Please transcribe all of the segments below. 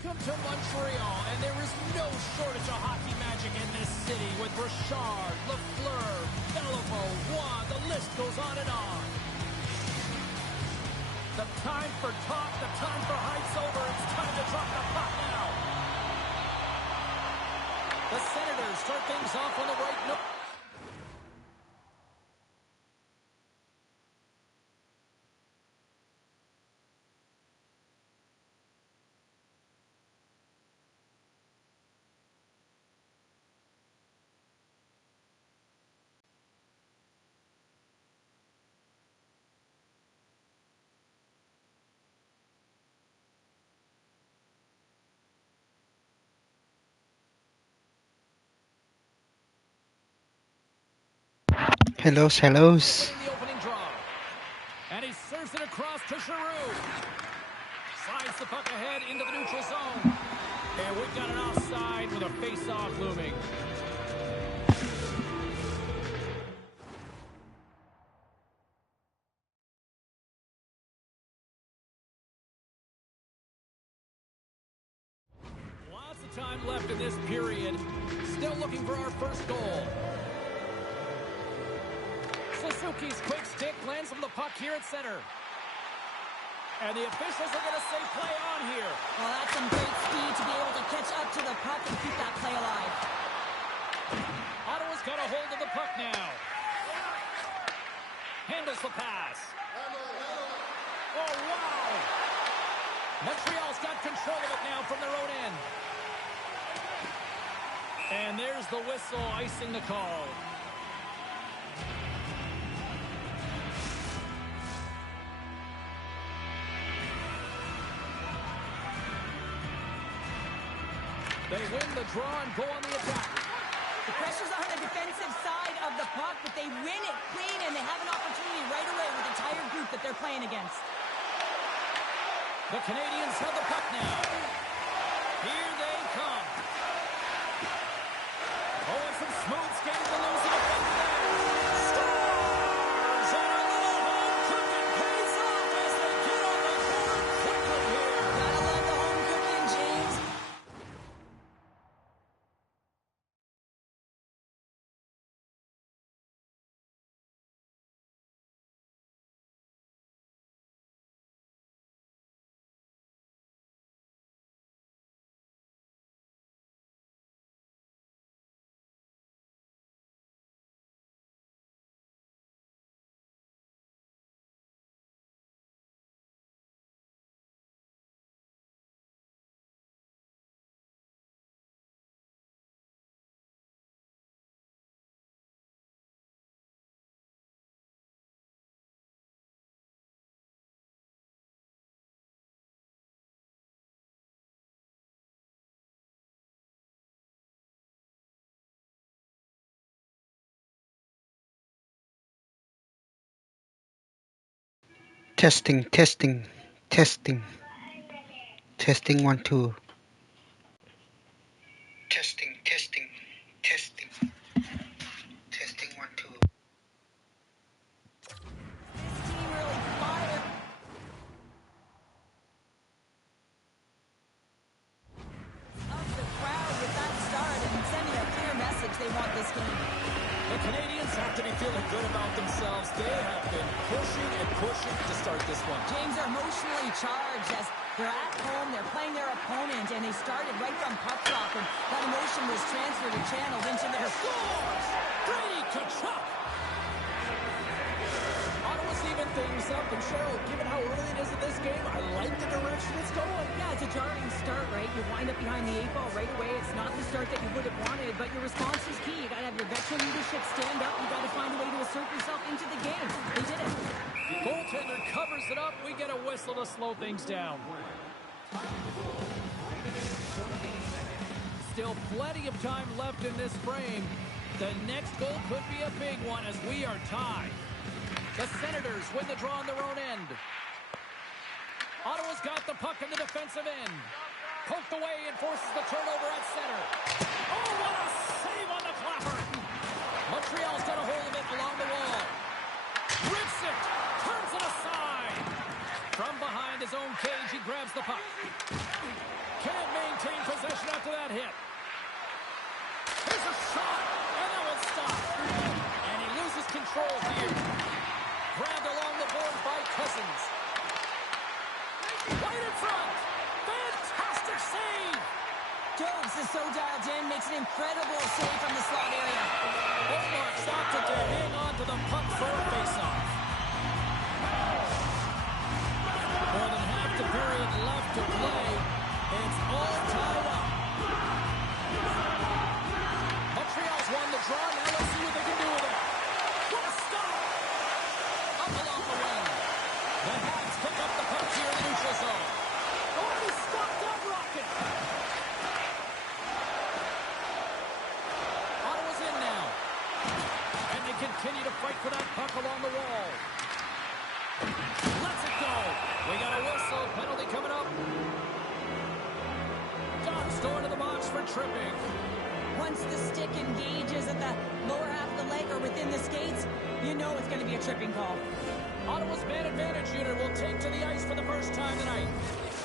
Welcome to Montreal, and there is no shortage of hockey magic in this city with Richard, Lafleur, Beliveau, Waugh, the list goes on and on. The time for talk, the time for hype's over. It's time to drop the puck now. The Senators start things off on the right note. Hellos. The opening draw. And he serves it across to Giroux. Slides the puck ahead into the neutral zone. And we've got an offside with a face-off looming. Lots of time left in this period. Still looking for our first goal. Suzuki's quick stick lands from the puck here at center. And the officials are going to say play on here. Well, that's some great speed to be able to catch up to the puck and keep that play alive. Ottawa's got a hold of the puck now. Handles the pass. Oh, wow. Montreal's got control of it now from their own end. And there's the whistle icing the call. They win the draw and go on the attack. The pressure's on the defensive side of the puck, but they win it clean, and they have an opportunity right away with the entire group that they're playing against. The Canadians have the puck now. Here they come. Oh, and some smooth skating to lose the defense there. Stars! And a little home cooking pays off as they get on the board quickly here. Gotta love the home cooking, James. Testing. 1 2. Testing. 1 2. This team really fired up the crowd with that start and sending a clear message they want this game. The Canadians have to be feeling good about themselves. They have been pushing and pushing to start this one. James are emotionally charged as they're at home, they're playing their opponent, and they started right from puck drop, and that emotion was transferred and channeled into their Scores! Brady Tkachuk! Ottawa's even things up, and Cheryl, given how early it is in this game, I like the direction it's going. Yeah, it's a jarring start, right? You wind up behind the 8 ball right away. It's not the start that you would have wanted, but your response is key. You got to have your veteran leadership stand up. You got to find a way to assert yourself into the game. They did it. The goaltender covers it up. We get a whistle to slow things down. Still plenty of time left in this frame. The next goal could be a big one as we are tied. The Senators win the draw on their own end. Ottawa's got the puck in the defensive end. Poked away and forces the turnover at center. Oh, what a save on the clapper. Montreal's got a hold of it along the wall. Rips it. Turns it aside. From behind his own cage, he grabs the puck. Can't so dialed in, makes an incredible save from the slot area. Omar opted to hang on to the puck for a faceoff. More than half the period left to play. It's all tied up. Montreal's won the draw. Now let's see what they can do with it. What a stop! Up along the wing. The Habs pick up the puck here in the neutral zone. Oh, he stopped that rocket. Ottawa's in now. And they continue to fight for that puck along the wall. Let's it go. We got a whistle. Penalty coming up. Dots going to the box for tripping. Once the stick engages at the lower half of the leg or within the skates, you know it's going to be a tripping call. Ottawa's man advantage unit will take to the ice for the first time tonight.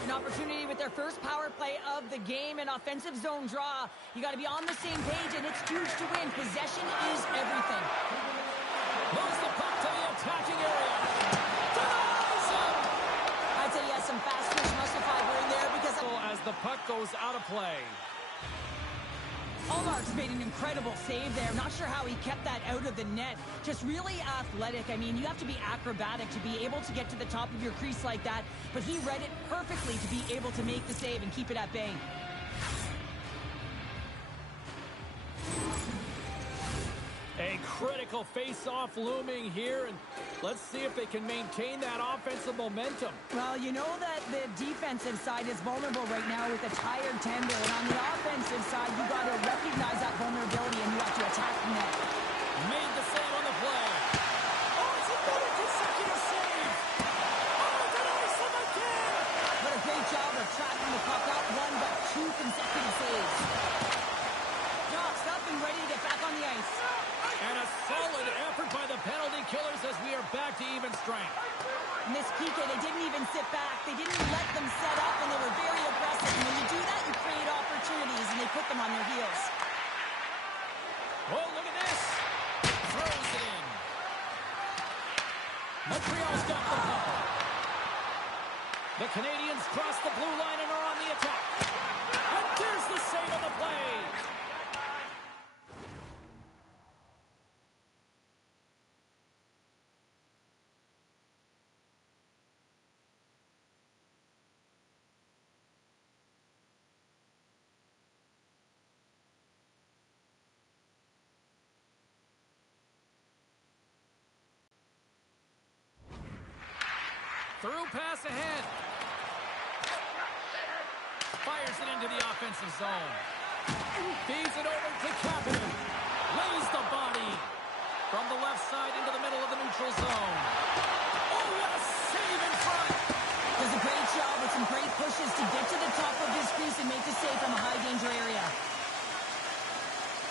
An opportunity with their first power play of the game, an offensive zone draw. You got to be on the same page, and it's huge to win. Possession is everything. Moves the puck to the attacking area. Denies him! I'd say he has some fast twitch muscle fiber in there because As the puck goes out of play. Allmark's made an incredible save there. Not sure how he kept that out of the net. Just really athletic. I mean, you have to be acrobatic to be able to get to the top of your crease like that, but he read it perfectly to be able to make the save and keep it at bay. A critical face-off looming here, and let's see if they can maintain that offensive momentum. Well, you know that the defensive side is vulnerable right now with a tired tender, and on the offensive side, you got to recognize that vulnerability and you have to attack the net. Made the save on the play. Oh, it's another consecutive save. Oh, denies him again. What a great job of tracking the puck up, one but two consecutive saves. Jock's up and ready to get back on the ice. And a solid effort by the penalty killers as we are back to even strength. Miss Pique, they didn't even sit back. They didn't let them set up, and they were very aggressive. And when you do that, you create opportunities, and they put them on their heels. Oh, look at this. Throws it in. Montreal's got the puck. The Canadians cross the blue line and are on the attack. And there's the save on the play. Through pass ahead. Fires it into the offensive zone. Feeds it over to Kapanen. Lays the body. From the left side into the middle of the neutral zone. Oh, what a save in front. Does a great job with some great pushes to get to the top of his crease and make the save from a high-danger area.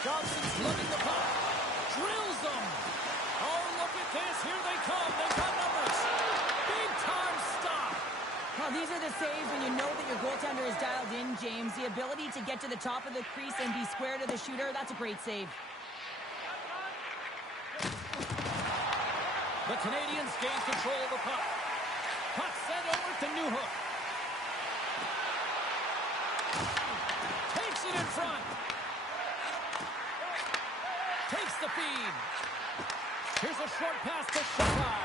Johnson's looking the puck. Drills them. Oh, look at this. Here they come. They've got numbers. Big-time stop. Well, these are the saves when you know that your goaltender is dialed in, James. The ability to get to the top of the crease and be square to the shooter, that's a great save. The Canadians gain control of the puck. Puck sent over to Newhook. Takes it in front. Takes the feed. Here's a short pass to Shakai.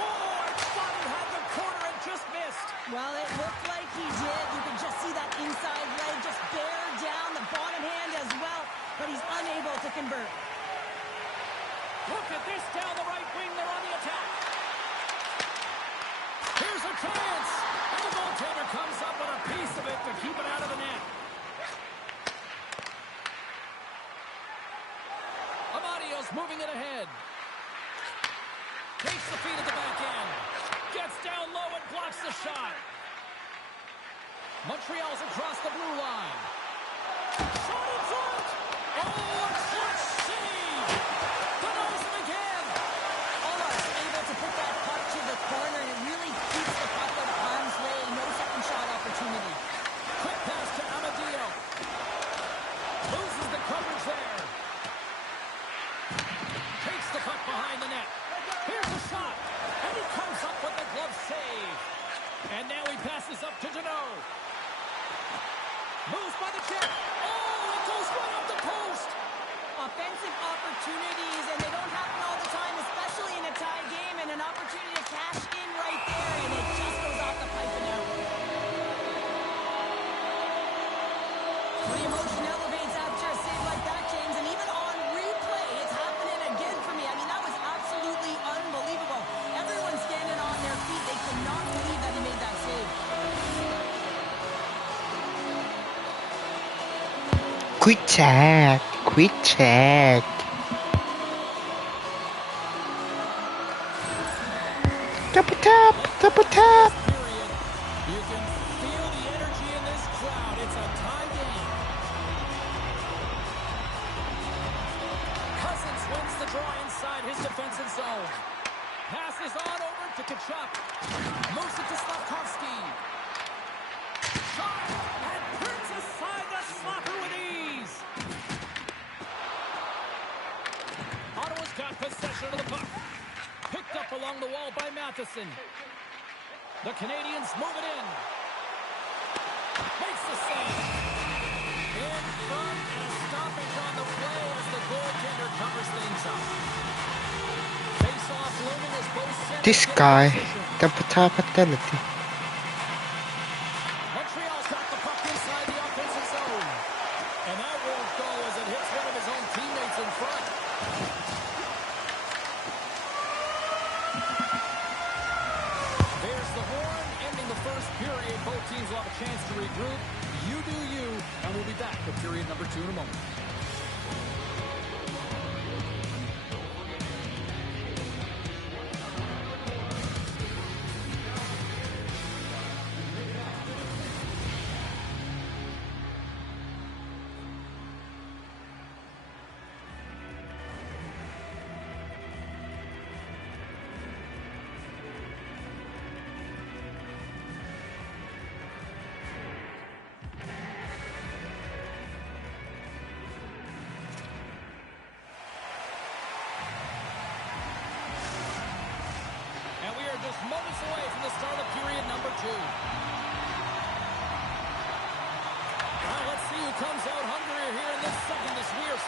Oh, I thought he had the corner and just missed. Well, it looked like he did. You could just see that inside leg just bear down the bottom hand as well, but he's unable to convert. Look at this down the right wing. They're on the attack. Here's a chance. And the goaltender comes up with a piece of it to keep it out of the net. Amadio's moving it ahead. Takes the feed at the back end. Gets down low and blocks the shot. Montreal's across the blue line. Shot in front. Oh, a clutch save. Denies him again. Allmark's able to put that puck to the corner, and it really keeps the puck out of harm's way. No second shot opportunity. Quick pass to Amadio. Loses the coverage there. Takes the puck behind the net. Here's a shot. And he comes up with the glove save. And now he passes up to Deneau. Moves by the check. Oh, it goes right up the post. Offensive opportunities, and they don't happen all the time, especially in a tie game, and an opportunity to cash in right there, and it just goes off the pipe and out. The emotion elevates after a save like that, James, and even on replay, it's happening again for me. I mean, that was absolutely unbelievable. Everyone's standing on their feet. They cannot believe that he made that save. Quick chat. Quick chat. Double tap. Double tap. Period. You can feel the energy in this crowd. It's a tie game. Cousins wins the draw inside his defensive zone. Passes on over to Kachuk. Moves it to Slavkovsky. Shot and brings aside the slapper with ease. Ottawa's got possession of the puck. Picked up along the wall by Matheson. The Canadians move it in. Makes the save. In front and a stoppage on the play as the goaltender covers things up. Face-off looming as both centers This get in guy. position. Double tap ability. Montreal's got the puck inside the offensive zone. And that won't go as it hits one of his own teammates in front. There's the horn, ending the first period. Both teams will have a chance to regroup. You do you, and we'll be back for period number 2 in a moment. Just moments away from the start of period number 2. Well, let's see who comes out hungrier here in this second as we are...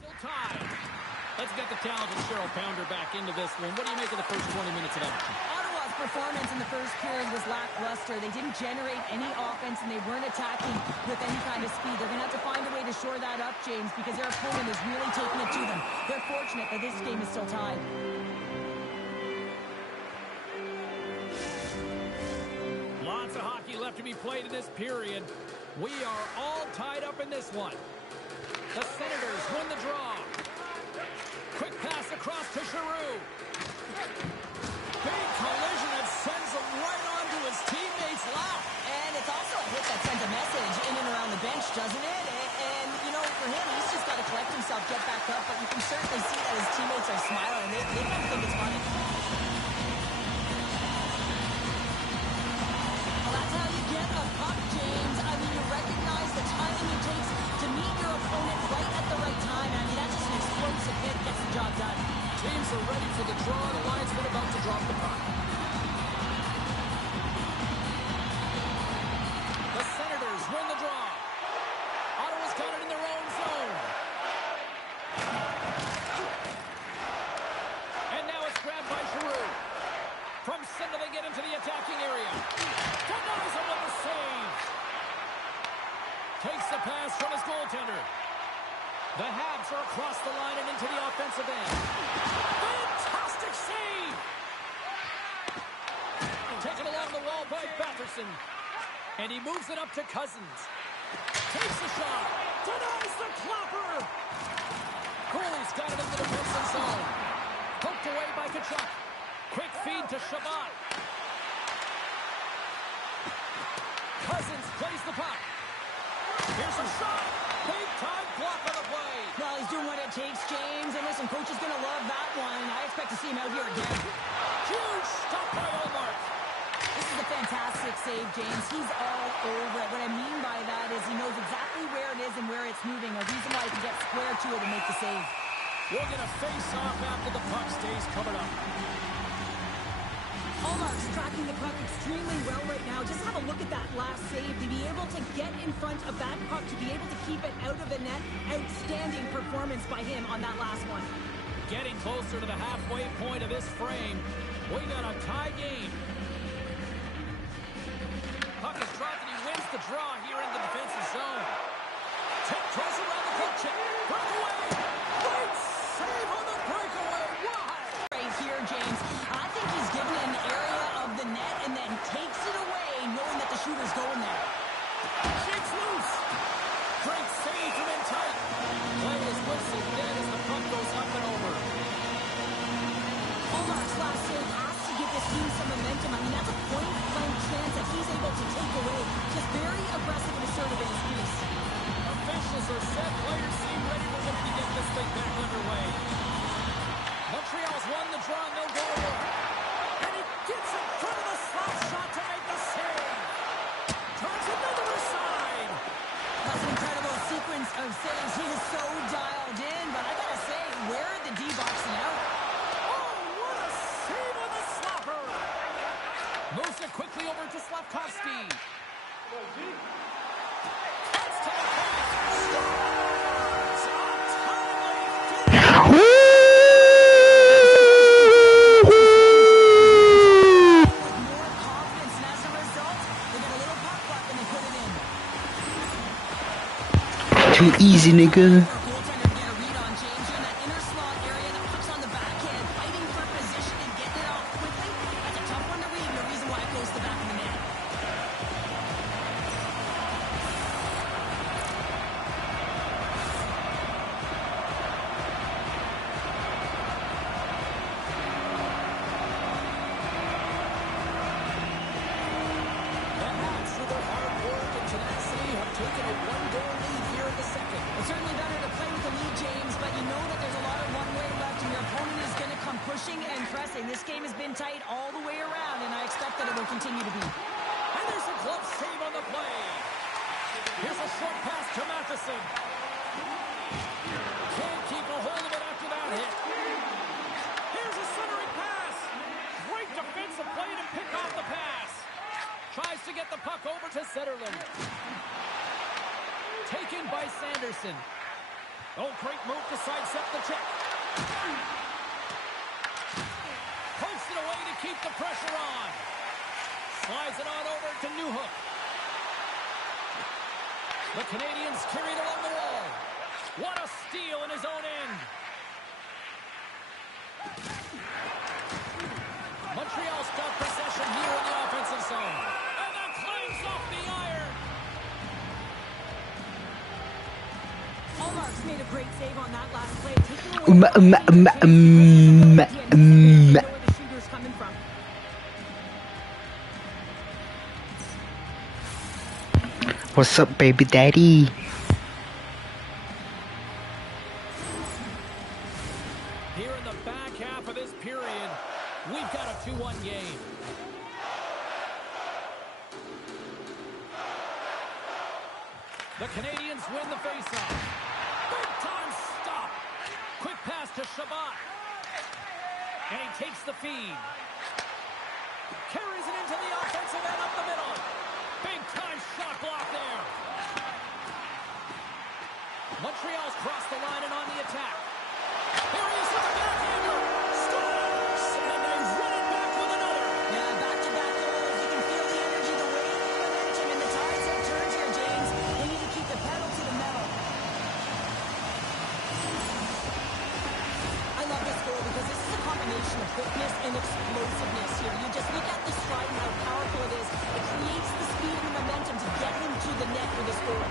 Still tied. Let's get the talented Cheryl Pounder back into this one. What do you make of the first 20 minutes of action? Ottawa's performance in the first period was lackluster. They didn't generate any offense, and they weren't attacking with any kind of speed. They're going to have to find a way to shore that up, James, because their opponent is really taking it to them. They're fortunate that this game is still tied. Lots of hockey left to be played in this period. We are all tied up in this one. The Senators win the draw. Quick pass across to Giroux. Big collision that sends him right onto his teammate's lap. And it's also a hit that sends a message in and around the bench, doesn't it? And you know, for him, he's just got to collect himself, get back up. But you can certainly see that his teammates are smiling. They don't think it's funny. Well, that's how you get a puck, James. I mean, you recognize the timing it takes to meet your opponent right at the right time. I mean, that's just an explosive hit, gets the job done. Teams are ready for the draw. The linesman about to drop the puck. The Senators win the draw. Ottawa's got it in their own zone. And now it's grabbed by Giroux. From center, they get into the attacking area. Denies him with the save. Takes the pass from his goaltender. The Habs are across the line and into the offensive end. Fantastic save! Taken along the wall by Batherson. And he moves it up to Cousins. Takes the shot. Denies the clapper. Cooley's got it in the defensive zone. Poked away by Kachuk. Quick feed to Shabbat. Cousins plays the puck. Here's a shot. Big time block on the play. Well, he's doing what it takes, James. And listen, coach is going to love that one. I expect to see him out here again. Huge stop by Allmark. This is a fantastic save, James. He's all over it. What I mean by that is he knows exactly where it is and where it's moving. A reason why he can get square to it and make the save. We'll get a face-off after the puck stays covered up. Allmark's tracking the puck extremely well right now. Just have a look at that last save. To be able to get in front of that puck, to be able to keep it out of the net, outstanding performance by him on that last one. Getting closer to the halfway point of this frame. We got a tie game. Puck is dropped and he wins the draw here in the defensive zone. Tiptoes around the puck check. Breakaway. Great save on the breakaway. Wow. Right here, James. I think he's given an area of the net and then takes it away, knowing that the shooter's going there. Shakes loose. Great save from in tight. Play is whistled dead as the puck goes up and over. Allmark's last save has to give this team some momentum. I mean, that's a point-blank chance that he's able to take away. Just very aggressive and assertive in his crease. Officials are set. Players seem ready to look to get this thing back underway. Montreal's won the draw, no goal to work. And he gets in front of the slot shot to make the save. Turns it to the other side. That's an incredible sequence of saves. He is so dialed in, but I gotta say, where are the D-boxing out? Oh, what a save on the slapper. Moves it quickly over to Slavkovsky. Cuts to the point. Scores! Untimely finish. With more confidence, and as a result, they get a little puck luck and they put it in. Too easy, nigga. For a goaltender to get a read on, James, you're in that inner slot area, the puck's on the backhand, fighting for position and getting it off quickly. That's a tough one to read, and the reason why it goes to the back of the net. The Hawks, through their hard work and tenacity, have taken a one-goal lead here in the second. It's certainly better to play with the lead, James, but you know that there's a lot of one-way left, and your opponent is going to come pushing and pressing. This game has been tight all the way around, and I expect that it will continue to be. And there's a glove save on the play. Here's a short pass to Matheson. Can't keep a hold of it after that hit. Here's a centering pass. Great defensive play to pick off the pass. Tries to get the puck over to Zetterlund. Taken by Sanderson. Oh, great move to sidestep the check. Pokes it away to keep the pressure on. Slides it on over to Newhook. The Canadians carried along the wall. What a steal in his own end. Montreal's got possession here in the offensive zone. And that climbs off the iron. Allmark's made a great save on that last play, taking away Where the shooter's coming from. What's up, baby daddy? Here in the back half of this period, we've got a 2-1 game. The Canadians win the faceoff. Big time stop. Quick pass to Shabbat. And he takes the feed. Carries it into the offensive end up the middle. Big time shot block there. Montreal's crossed the line and on the attack. Here he is with a backhander. Scores! And they run it back with another. Yeah, back-to-back goals. You can feel the energy, the weight, the momentum, and the tides have turned here, James. They need to keep the pedal to the metal. I love this goal because this is a combination of quickness and explosiveness here. You just look at the stride and how powerful it is. It creates the speed and the momentum to get him to the net for the score.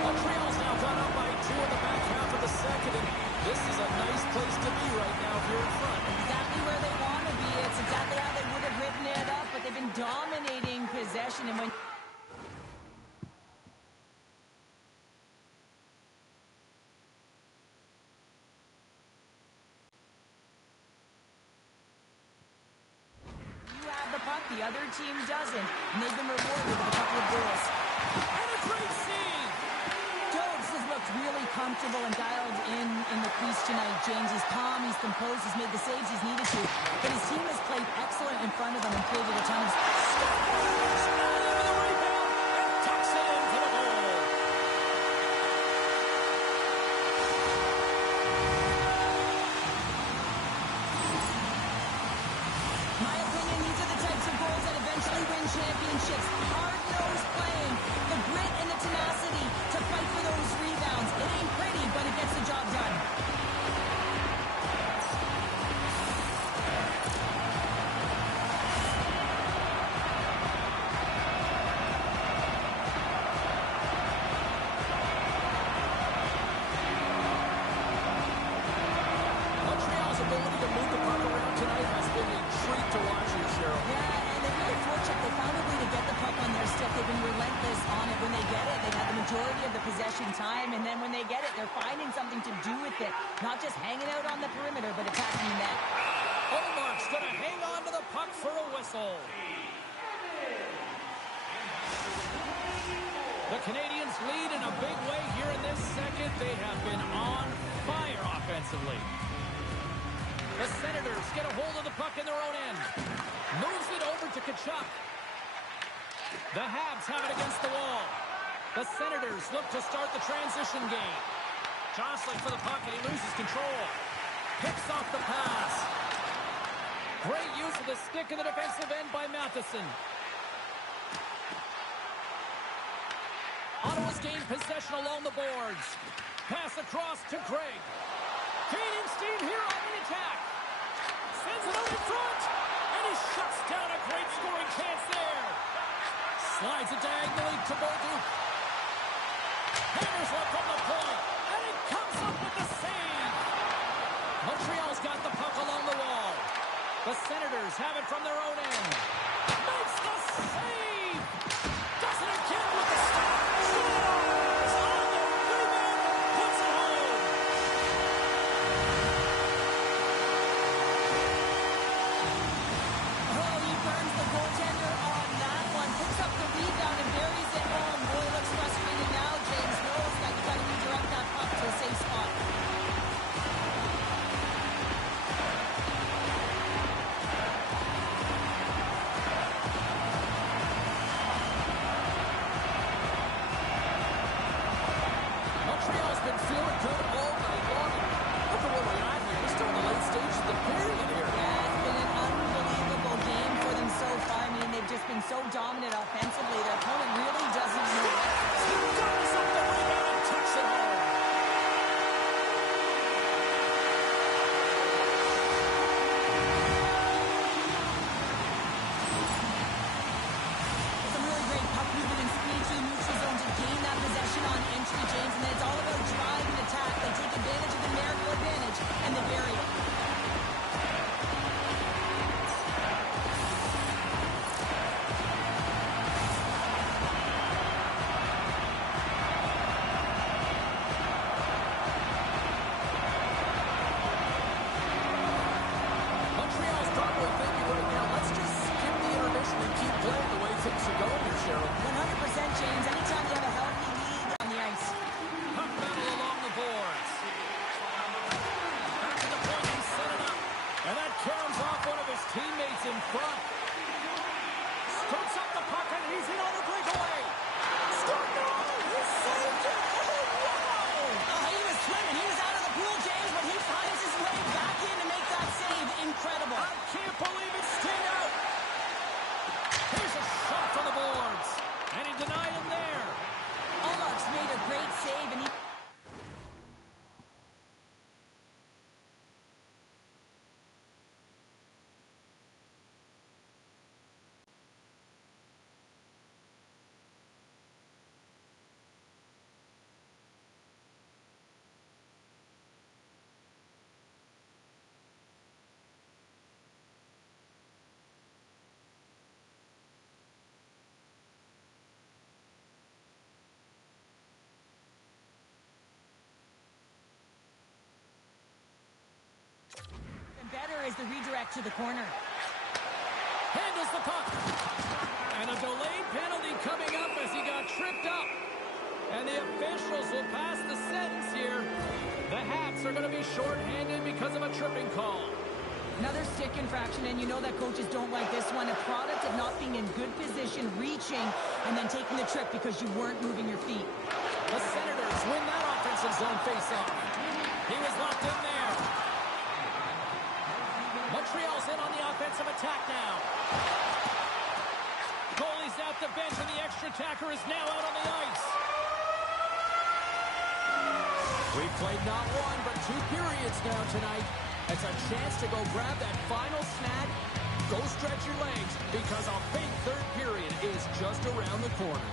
Montreal's now gone up by 2 in the back half of the second, and this is a nice place to be right now if you're in front. Exactly where they want to be. It's exactly how they would have written it been dominating possession, and when you have the puck, the other team doesn't, and they've been rewarded with a couple of goals. And a great save! Jones has looked really comfortable and dialed in the crease tonight, James. He's calm, he's composed, he's made the saves he's needed to, but his team has played excellent in front of them and created a ton of my opinion, these are the types of goals that eventually win championships. Hard-nosed playing, the grit and the tenacity to fight for those rebounds. It ain't pretty, but it gets the job done. Montreal's ability to move the puck around tonight has been a treat to watch here, Cheryl. Yeah, and they're really fortunate. They found a way to get the puck on their stick. They've been relentless on it. When they get it, they've had the majority of the possession time, and then when they get it, they're finding something to do with it. Not just hanging out on the perimeter, but attacking the net. Ullmark's going to hang on to the puck for a whistle. The Canadians lead in a big way here in this second. They have been on fire offensively. The Senators get a hold of the puck in their own end. Moves it over to Tkachuk. The Habs have it against the wall. The Senators look to start the transition game. Jostling for the puck, and he loses control. Picks off the pass. Great use of the stick in the defensive end by Matheson. Ottawa's gained possession along the boards. Pass across to Craig. Gaining steam here on the attack. Sends it out in front. And he shuts down a great scoring chance there. Slides it diagonally to Bolduc. Hammers one from the point. And it comes up with the save. Montreal's got the puck along the wall. The Senators have it from their own end. Makes the save. Does it again with the stop. Scores on the rebound. Puts it home. Oh, he burns the goaltender on that one. Picks up the rebound and buries it home. Boy, looks frustrated now. James knows that you got to redirect that puck to a safe spot. tries the redirect to the corner. Handles the puck. And a delayed penalty coming up as he got tripped up. And the officials will pass the sentence here. The Hats are going to be shorthanded because of a tripping call. Another stick infraction, and you know that coaches don't like this one. A product of not being in good position, reaching, and then taking the trip because you weren't moving your feet. The Senators win that offensive zone faceoff. He was locked in there. Montreal's in on the offensive attack now. Goalie's out the bench, and the extra attacker is now out on the ice. We've played not one, but 2 periods now tonight. It's a chance to go grab that final snag. Go stretch your legs because a big third period is just around the corner.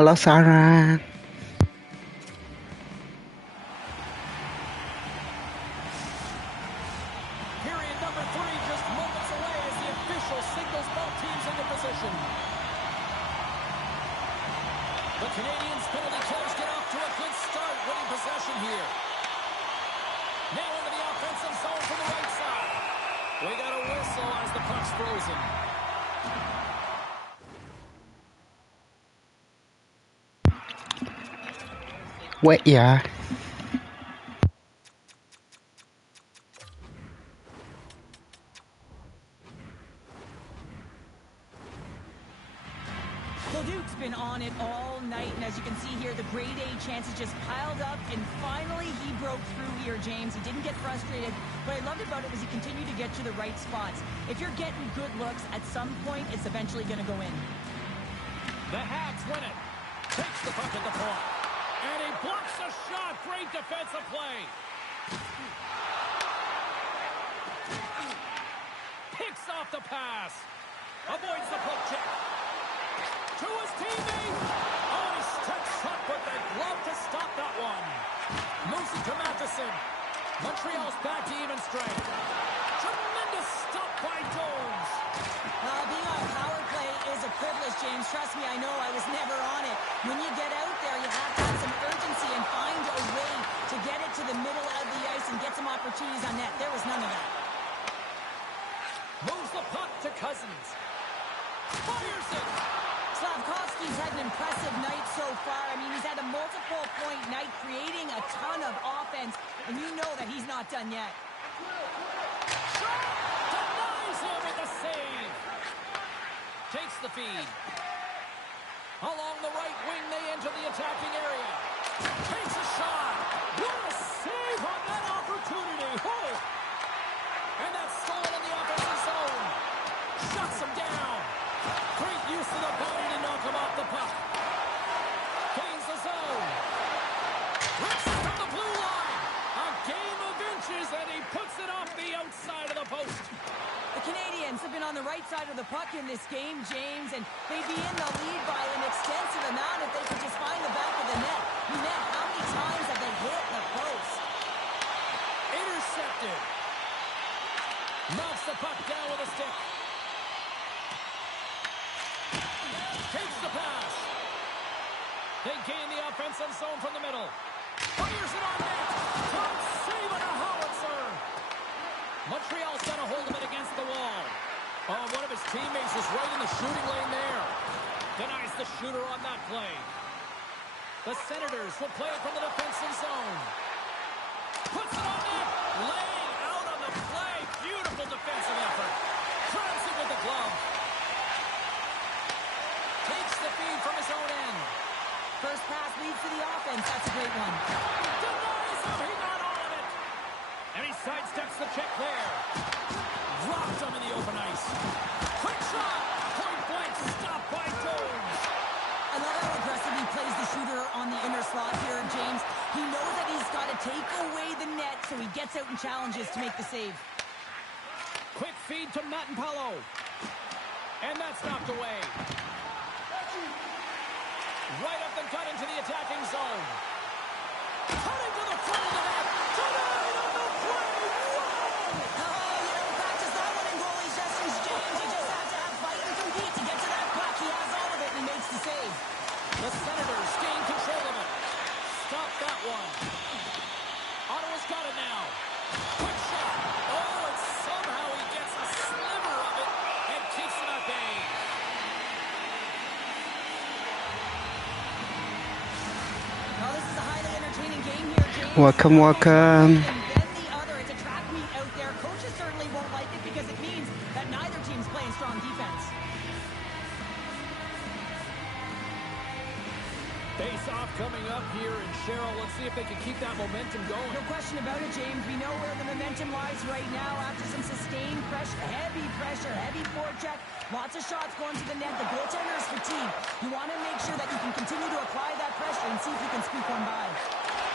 Hello, Sarah. Period number 3 just moments away as the official signals both teams into position. The Canadians penalty killers get off to a good start, winning possession here. Now into the offensive zone from the right side. We got a whistle as the puck's frozen. Wait, yeah. Well, Duke's been on it all night, and as you can see here, the grade A chances just piled up, and finally he broke through here, James. He didn't get frustrated. What I loved about it was he continued to get to the right spots. If you're getting good looks, at some point, it's eventually going to go in. The Habs win it. Takes the puck at the point. And he blocks the shot. Great defensive play. Picks off the pass. Avoids the poke check. To his teammate. Oh, he steps up with the glove to stop that one. Moves it to Matheson. Montreal's back to even strength. Tremendous stop by Jones. Being on power play is a privilege, James. Trust me, I know. I was never on it. When you get out there, you have to have some urgency and find a way to get it to the middle of the ice and get some opportunities on net. There was none of that. Moves the puck to Cousins. Fires it. Slavkovsky's had an impressive night so far. I mean, he's had a multiple-point night, creating a ton of offense, and you know that he's not done yet. Shot! Denies him with the save. Takes the feed. Along the right wing, they enter the attacking area. Takes a shot. What a save on that opportunity. Oh! And that's stolen in the offensive zone. Shuts him down. Great use of the body to knock him off the puck. Gains the zone. Rips it from the blue line. A game of inches, and he puts it off the outside of the post. The Canadians have been on the right side of the puck in this game, James, and they'd be in the lead by an extensive amount if they could just find the back of the net. Net, how many times have they hit the post? Intercepted. Knocks the puck down with a stick. Takes the pass. They gain the offensive zone from the middle. Fires it on net. Can't save it, a howitzer. Montreal's got a hold of it against the wall. Oh, one of his teammates is right in the shooting lane there. Denies the shooter on that play. The Senators will play it from the defensive zone. Puts it on net. Laying out on the play. Beautiful defensive effort. Grabs it with the glove. Takes the feed from his own end. First pass leads to the offense. That's a great one. Denies him. He got all of it. And he sidesteps the check there. Dropped him in the open ice. Quick shot. Point blank. Stopped by Jones. I love how aggressive he plays the shooter on the inner slot here, James. He knows that he's got to take away the net, so he gets out and challenges to make the save. Quick feed to Mattenpalo. And that's knocked away. Right up the gut into the attacking zone. Cutting to the front of the net. Denied on the play. Whoa! Oh, you don't practice that one in goalie sessions, James. You just have to have fight and compete to get to that puck. He has all of it, and he makes the save. The Senators gain control of it. Stop that one. Ottawa's got it now. Quick shot. Oh, and somehow he gets a sliver of it and keeps it at bay. Oh, this is a highly entertaining game here, James. Welcome, welcome. And then the other. It's a track meet out there. Coaches certainly won't like it because it means that neither team's playing strong defense. Face-off coming up here, and Cheryl, let's see if they can keep that momentum going. No question about it, James. We know where the momentum lies right now after some sustained pressure, heavy forecheck. Lots of shots going to the net. The goaltender is fatigued. You want to make sure that you can continue to apply that pressure and see if you can squeak one by.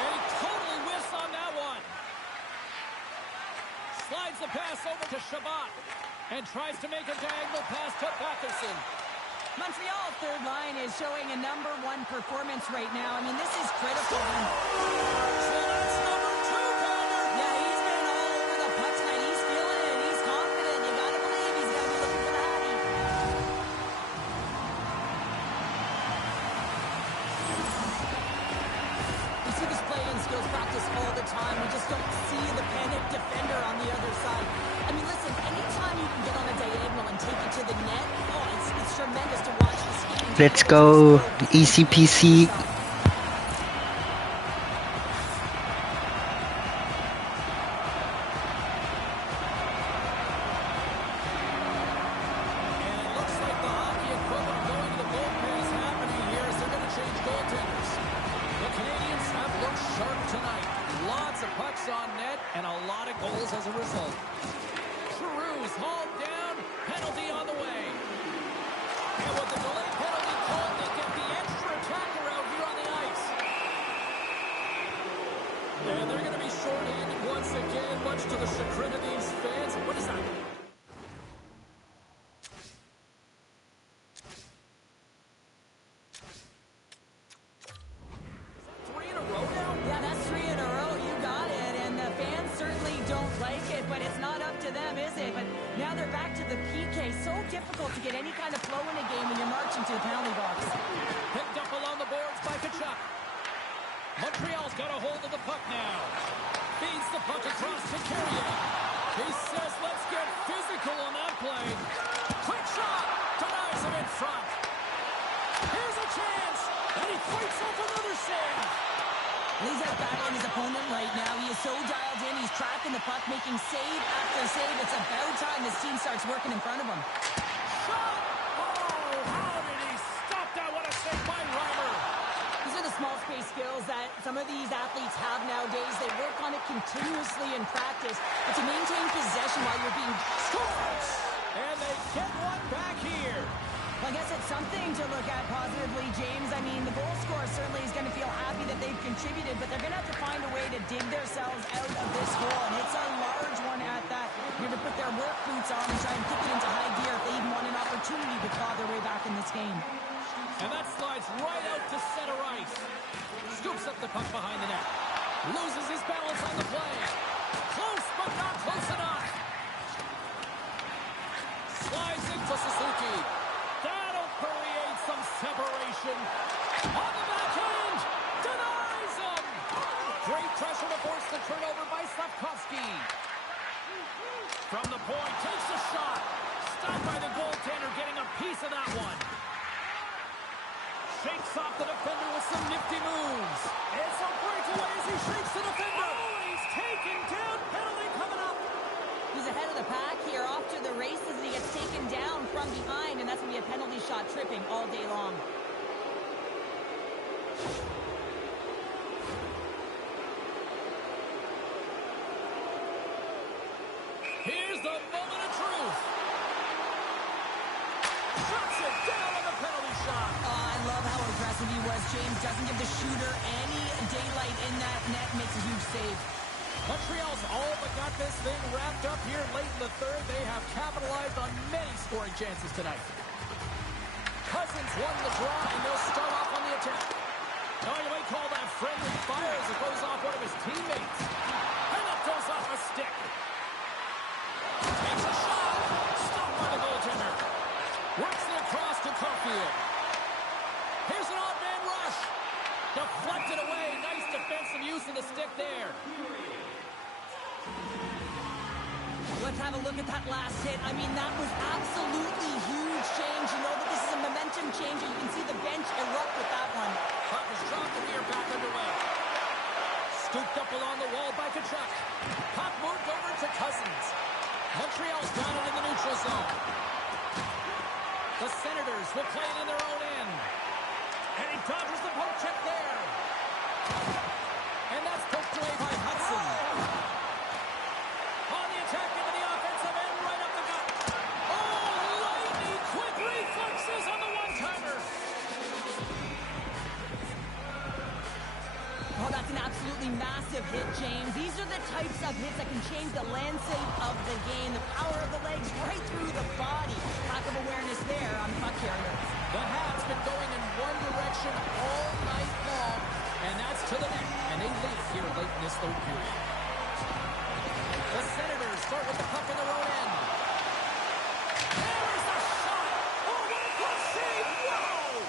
And he totally whiffs on that one. Slides the pass over to Shabbat and tries to make a diagonal pass to Batherson. Montreal's third line is showing a #1 performance right now. I mean, this is critical. So that's number 2, Connor. Yeah, he's been all over the puck tonight. He's feeling it. He's confident. You got to believe he's going to be looking for the Hattie. We see this play in skills practice all the time. We just don't see the panic defender on the other side. I mean, listen, anytime you can get on a diagonal and take it to the net, it's tremendous to watch the skating. Let's go. Easy peasy. On net and a lot of goals as a result. Giroux's hauled down, penalty on the way. And with the delayed penalty called, they get the extra attacker out here on the ice. And they're going to be shorthanded once again, much to the chagrin of these fans. What is that? Difficult to get any kind of flow in a game when you're marching to the penalty box. Picked up along the boards by Kachuk. Montreal's got a hold of the puck now. Feeds the puck across to Carrier. He says, let's get physical on that play. Quick shot. Denies him in front. Here's a chance. And he fights off another save. He's out battling his opponent right now. He is so dialed in. He's tracking the puck, making save after save. It's about time this team starts working in front of him. Shot! Oh, how did he stop that? What a save by Reimer. These are the small space skills that some of these athletes have nowadays. They work on it continuously in practice. But to maintain possession while you're being scores. And they get one back here. Well, I guess it's something to look at positively, James. I mean, the goal scorer certainly is going to feel happy that they've contributed, but they're going to have to find a way to dig themselves out of this hole, and it's a large one at that. They're going to put their work boots on and try and kick it into high gear if they even want an opportunity to claw their way back in this game. And that slides right out to center ice. Scoops up the puck behind the net. Loses his balance on the play. Close, but not close enough. Slides into Suzuki. That'll create some separation. On the backhand. Denies him. Great pressure to force the turnover by Slavkovsky. From the point, takes a shot. Stopped by the goaltender, getting a piece of that one. Shakes off the defender with some nifty moves. It's a breakaway as he shakes the defender. Oh, he's taken down. Penalty coming up. He's ahead of the pack here, off to the races, and he gets taken down from behind, and that's going to be a penalty shot tripping all day long. Here's the moment of truth. Shuts it down on the penalty shot. Oh, I love how aggressive he was. James doesn't give the shooter any daylight in that net, makes a huge save. Montreal's all but got this thing wrapped up here late in the third. They have capitalized on many scoring chances tonight. Cousins won the draw, and they'll start off on the attack. Now you might call that friendly fire as it goes off one of his teammates. And it goes off a stick. Takes a shot. Stopped by the goaltender. Works it across to Caulfield. Here's an odd man rush. Deflected away. Nice defensive use of the stick there. Let's have a look at that last hit. I mean, that was absolutely huge change. You know that this is a momentum change, and you can see the bench erupt with that one. Puck is dropped and we are back underway. Scooped up along the wall by Kachuk. Puck moved over to Cousins. Montreal's got it in the neutral zone. The Senators will play it in their own end. And he dodges the poke check there. And that's poked away by Hudson. On the attack into the offensive end, right up the gut. Oh, lightning quick reflexes on the one-timer. Oh, that's an absolutely massive hit, James. These are the types of hits that can change the landscape of the game. The power of the legs right through the body. Lack of awareness there on the puck carrier. The half's been going in one direction all night long, and that's to the net. And they lead it here late in this third period. The Senators start with the puck in their own end. There's the shot! Oh, what a glove save! Whoa!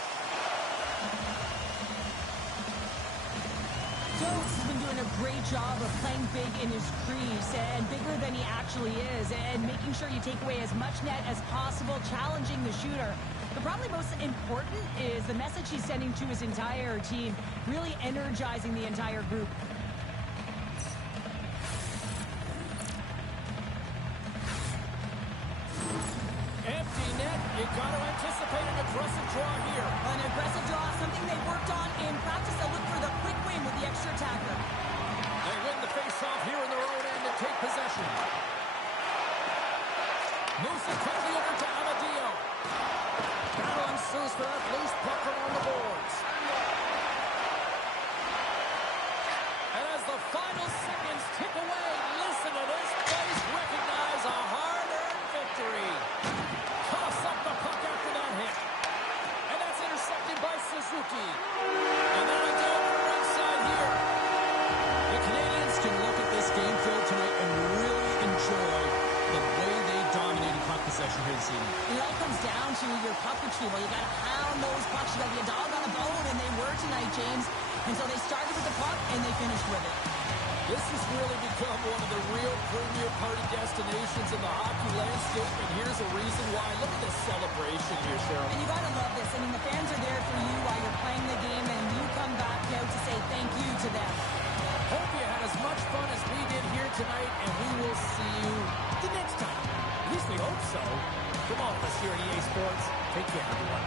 Jones has been doing a great job of playing big in his crease and bigger than he actually is and making sure you take away as much net as possible, challenging the shooter. But probably most important is the message he's sending to his entire team, really energizing the entire group. Empty net. You got to anticipate an aggressive draw here. An aggressive draw, something they worked on in practice. They'll look for the quick win with the extra attacker. They win the face-off here in their own end and take possession. Moves it quickly over to Amadio. Battle ensues for that loose puck around the boards. And as the final seconds tick away, listen to this place recognize a hard-earned victory. Toss up the puck after that hit. And that's intercepted by Suzuki. And that'll do it for ringside here. The Canadians can look at this game field tonight and really enjoy the way they dominated puck possession here this evening. It all comes down to your puck retrieval. You got to pound those pucks. You got to be a dog on a bone, and they were tonight, James. And so they started with the puck, and they finished with it. This has really become one of the real premier party destinations in the hockey landscape, and here's a reason why. Look at this celebration here, Cheryl. And you got to love this. I mean, the fans are there for you while you're playing the game, and you come back out to say thank you to them. Hope you had as much fun as we did here tonight, and we will see you the next time. At least we hope so. From all of us here at EA Sports, take care, everyone.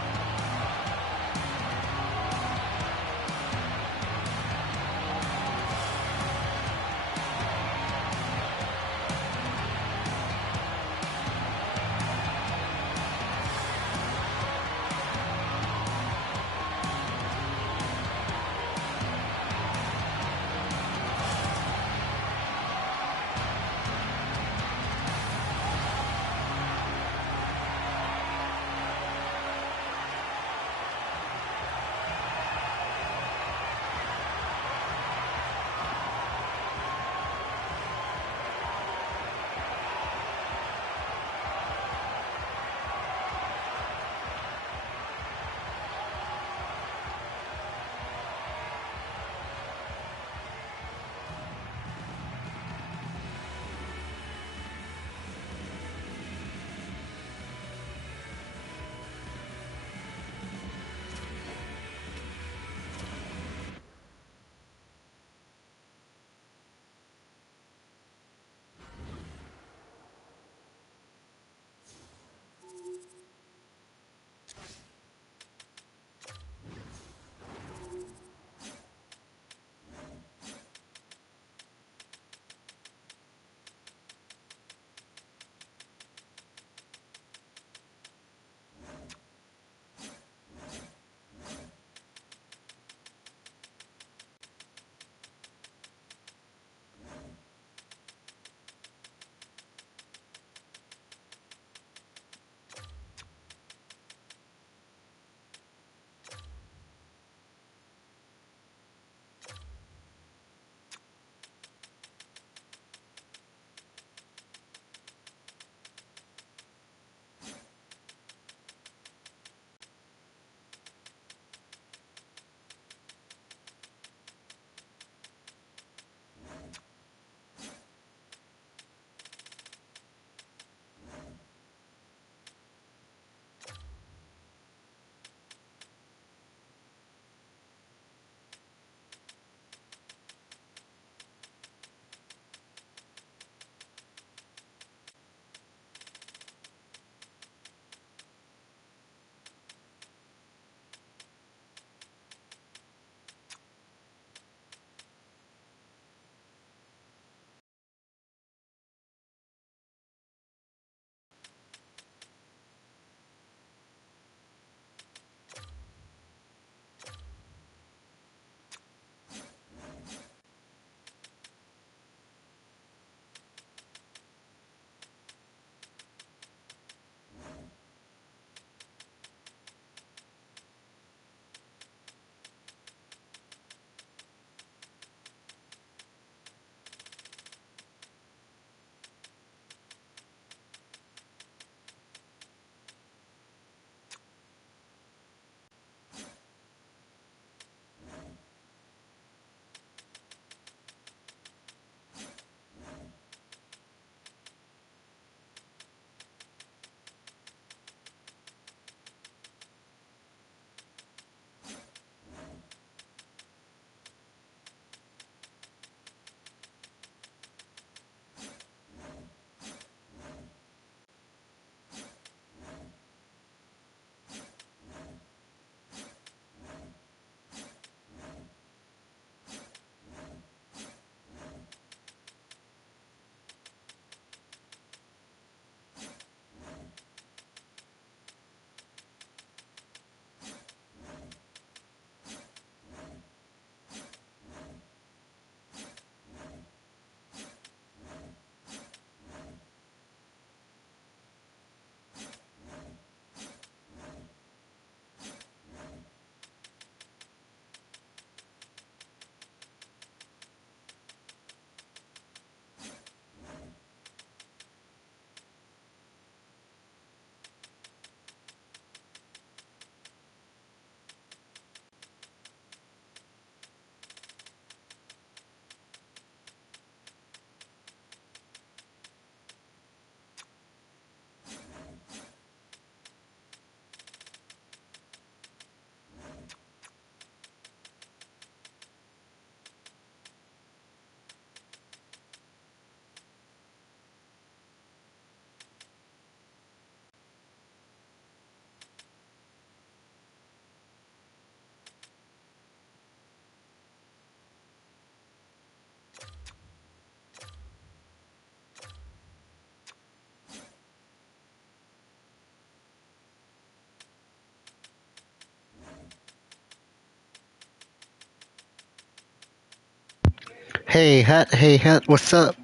Hey, Hat, what's up?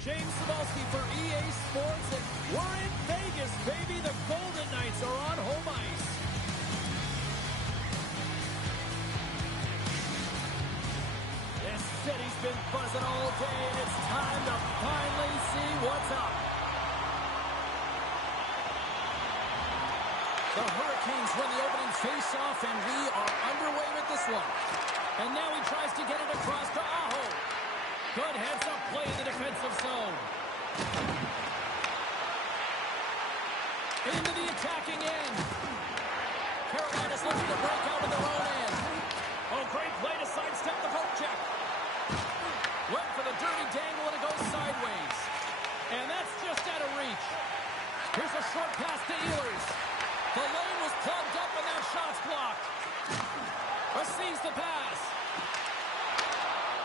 James Cebulski for EA Sports, and we're in Vegas, baby. The Golden Knights are on home ice. This city's been buzzing all day, and it's time to finally see what's up. The Hurricanes win the opening face-off, and we are underway with this one. And now he tries to get it across to Aho. Good heads-up play in the defensive zone. Into the attacking end. Carolina's looking to break out of their own end. Oh, great play to sidestep the poke check. Went for the dirty dangle, and it goes sideways. And that's just out of reach. Here's a short pass to Ehlers. The lane was plugged up, and that shot's blocked. Receives the pass.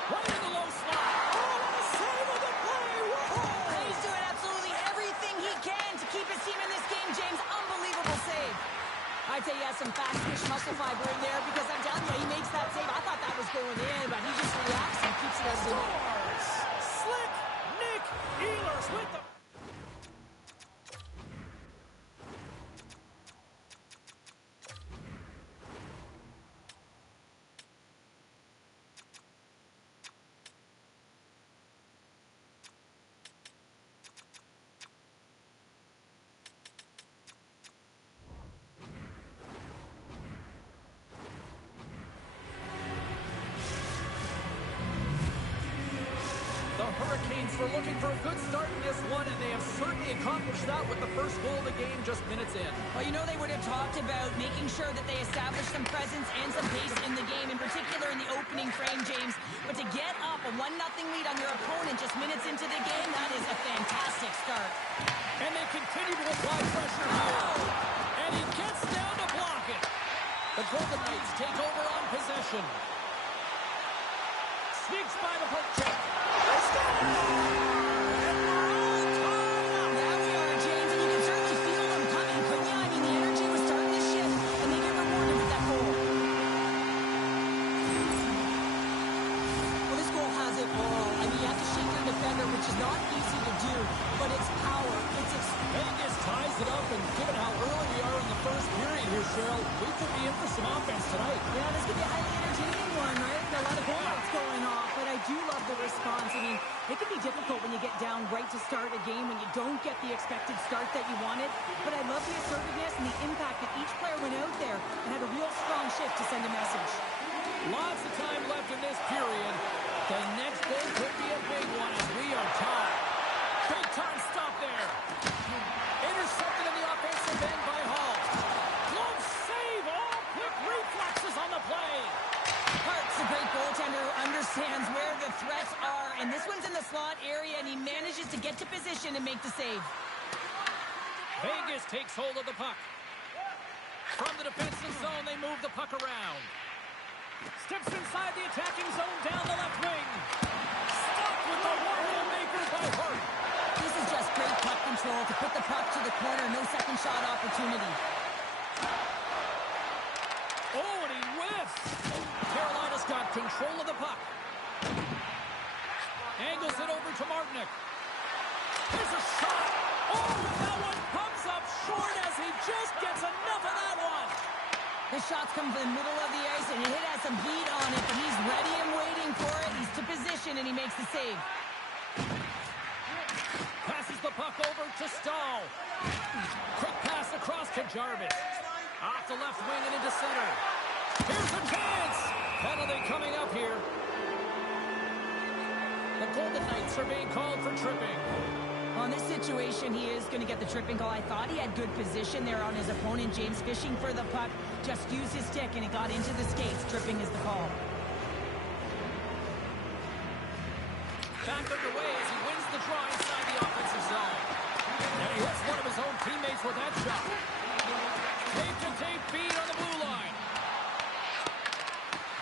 Right in the low slot. Oh, what a save of the play! Whoa! He's doing absolutely everything he can to keep his team in this game, James. Unbelievable save. I'd say he has some fast fish muscle fiber in there, because I'm telling you, he makes that save. I thought that was going in, but he just reacts and keeps it as Scores! Slick Nick Ehlers with the... Hurricanes were looking for a good start in this one, and they have certainly accomplished that with the first goal of the game just minutes in. Well, you know, they would have talked about making sure that they establish some presence and some pace in the game, in particular in the opening frame, James. But to get up a 1-0 lead on your opponent just minutes into the game, that is a fantastic start. And they continue to apply pressure here. And he gets down to block it. The Golden Knights take over on possession. Sneaks by the poke check. Which is not easy to do, but it's power. Vegas ties it up, and given how early we are in the first period here, Cheryl, we could be in for some offense tonight. Yeah, this could be a highly entertaining one, right? A lot of goals going off, but I do love the response. I mean, it can be difficult when you get down right to start a game, when you don't get the expected start that you wanted, but I love the assertiveness and the impact that each player went out there and had a real strong shift to send a message. Lots of time left in this period. The next goal could be a big one as we are tied. Big time stop there. Intercepted in the offensive end by Hall. Glove save. All quick reflexes on the play. Hart's a great goaltender who understands where the threats are, and this one's in the slot area, and he manages to get to position and make the save. Vegas takes hold of the puck. From the defensive zone, they move the puck around. Steps inside the attacking zone down the left wing. Stopped with the waffle maker by Hart. This is just great puck control to put the puck to the corner. No second shot opportunity. Oh, and he whiffs. Carolina's got control of the puck. Angles it over to Martinick. There's a shot. Oh, and that one comes up short as he just gets enough of that one. The shots come from the middle of the ice, and it has some heat on it, but he's ready and waiting for it. He's to position, and he makes the save. Passes the puck over to Stahl. Quick pass across to Jarvis. Off the left wing and into center. Here's a chance. Penalty coming up here. The Golden Knights are being called for tripping. On this situation, he is going to get the tripping call. I thought he had good position there on his opponent. James fishing for the puck. Just used his stick, and it got into the skates. Tripping is the call. Back underway as he wins the draw inside the offensive zone. And he hits one of his own teammates with that shot. Tape-to-tape feed on the blue line.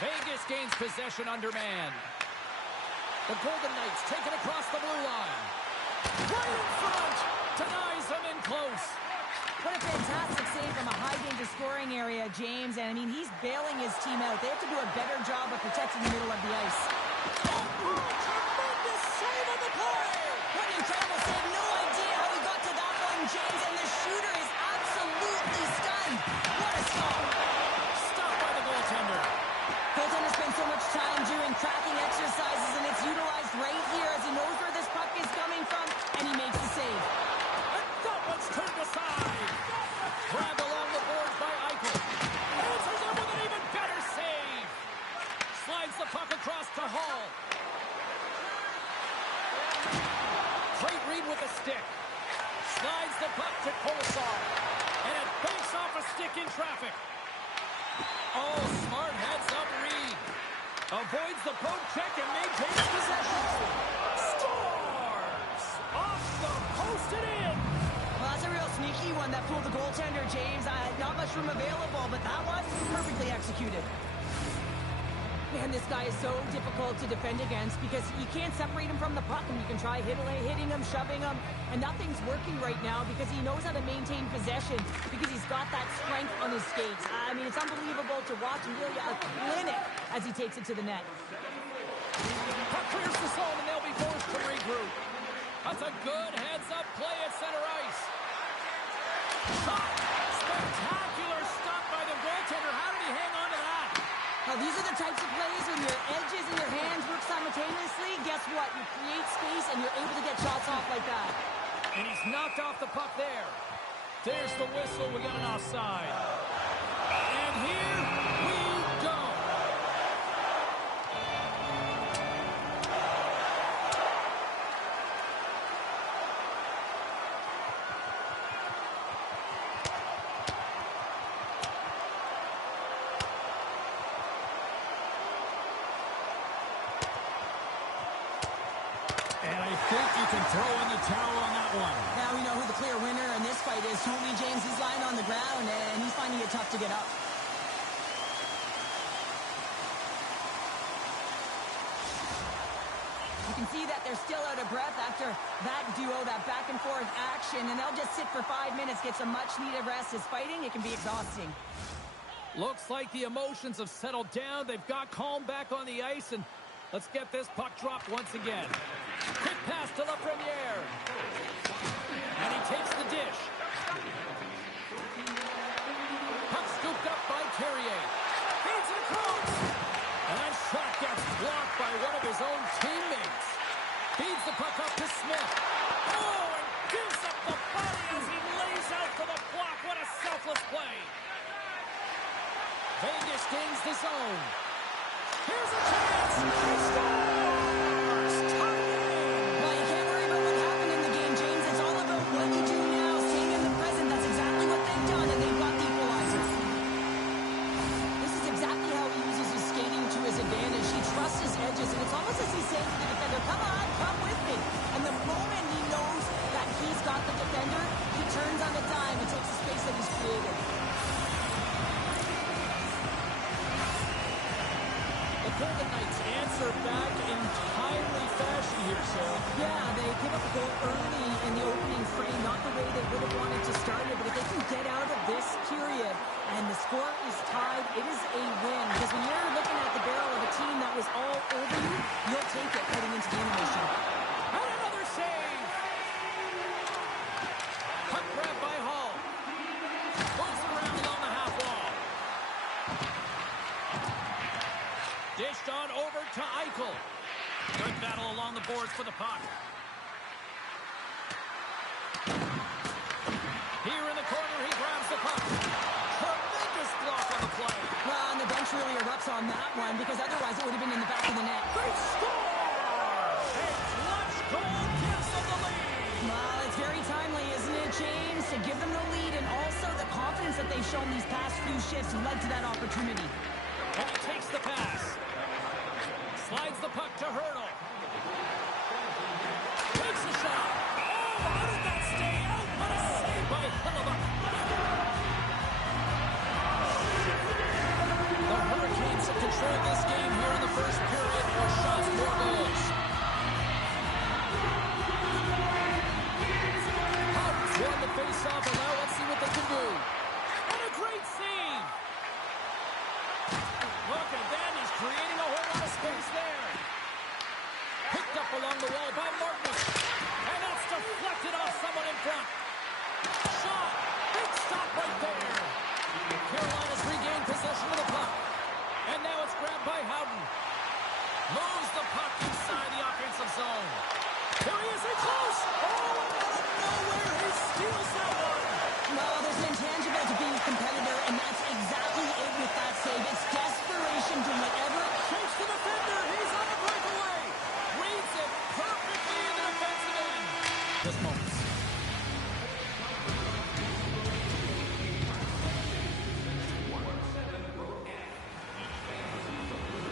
Vegas gains possession under man. The Golden Knights take it across the blue line. Right in front. Denies him in close. What a fantastic save from a high-danger scoring area, James. And, I mean, he's bailing his team out. They have to do a better job of protecting the middle of the ice. Oh, tremendous save on the play. What across to Hall. Great read with the stick. Slides the puck to Kolesar. And it banks off a stick in traffic. Oh, smart heads-up read. Avoids the poke check and maintains possession. Scores! Off the post and in. Well, that's a real sneaky one that fooled the goaltender, James. Not much room available, but that was perfectly executed. Man, this guy is so difficult to defend against because you can't separate him from the puck, and you can try hitting him, shoving him, and nothing's working right now because he knows how to maintain possession because he's got that strength on his skates. I mean, it's unbelievable to watch him, really a clinic as he takes it to the net. Puck clears the zone, and they'll be forced to regroup. That's a good heads-up play at center ice. Shot! Spectacular stop by the goaltender. How did he hang on to that? Now, these are the types of plays when your edges and your hands work simultaneously. Guess what? You create space, and you're able to get shots off like that. And he's knocked off the puck there. There's the whistle. We got an offside. And here we go. And I think you can throw in the towel on that one. Now we know who the clear winner in this fight is. Tony James, he's lying on the ground, and he's finding it tough to get up. You can see that they're still out of breath after that duo, that back-and-forth action, and they'll just sit for 5 minutes, get some much-needed rest. As fighting, it can be exhausting. Looks like the emotions have settled down. They've got calm back on the ice, and let's get this puck dropped once again. Quick pass to Lafreniere. And he takes the dish. Puck scooped up by Carrier. Feeds it across. And that shot gets blocked by one of his own teammates. Feeds the puck up to Smith. Oh, and gives up the body as he lays out for the block. What a selfless play. Vegas gains the zone. Here's a chance. He scores! Tied in. Well, you can't worry about what happened in the game, James. It's all about what you do now. Staying in the present, that's exactly what they've done, and they've got the equalizer. This is exactly how he uses his skating to his advantage. He trusts his edges, and it's almost as he's saying to the defender, come on, come with me. And the moment he knows that he's got the defender, he turns on a dime and takes the space that he's created. The Golden Knights answer back in timely fashion here, Sarah. Yeah, they give up a goal early in the opening frame, not the way they would have wanted to start it, but if they can get out of this period and the score is tied, it is a win. Because when you're looking at the barrel of a team that was all over you, you'll take it heading into the intermission. And another save! Puck grab by Hall. Moves around along the half wall. Dished on over to Eichel. Good battle along the boards for the puck. Here in the corner, he grabs the puck. Tremendous block on the play. Well, and the bench really erupts on that one because otherwise it would have been in the back of the net. They score! A clutch goal gives them the lead. Well, it's very timely, isn't it, James? To give them the lead and also the confidence that they've shown these past few shifts led to that opportunity. And he takes the pass. Slides the puck to Hurdle. Takes a shot. Oh, how did that stay out? What a save by Hellebuyck. The Hurricanes have controlled this game here in the first period. More shots, more goals. Howden's won the face-off, and now let's see what they can do. And a great save. Look at that. He's creating a whole lot of space there. Picked up along the wall by Martin. And that's deflected off someone in front. Shot. Big stop right there. Carolina's regained possession of the puck. And now it's grabbed by Howden. Moves the puck inside the offensive zone. There he is, in close. Oh, and out of nowhere, he steals that one. Well, there's an intangible to being a competitor, and that's exactly it with that save. It's desperation to whatever. Shakes the defender. this moment.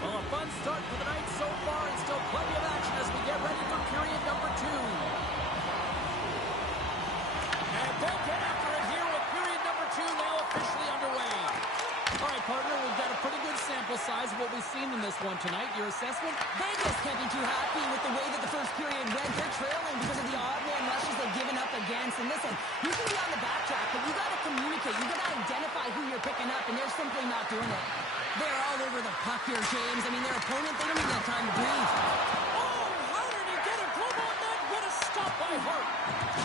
Well, a fun start for the night so far, and still plenty of action as we get ready for period number 2. And they'll get after it here with period number 2 now officially underway. All right, partner, we've got a pretty good sample size of what we've seen in this one tonight. Your assessment? Vegas can't be too happy with the way that the first period went. They're trailing because of the odd man rushes they've given up against. And listen, you can be on the backtrack, but you got to communicate. You got to identify who you're picking up, and they're simply not doing it. They're all over the puck here, James. I mean, their opponent, they don't even have time to breathe. Oh, how did he get a glove on that? What a stop by Hart.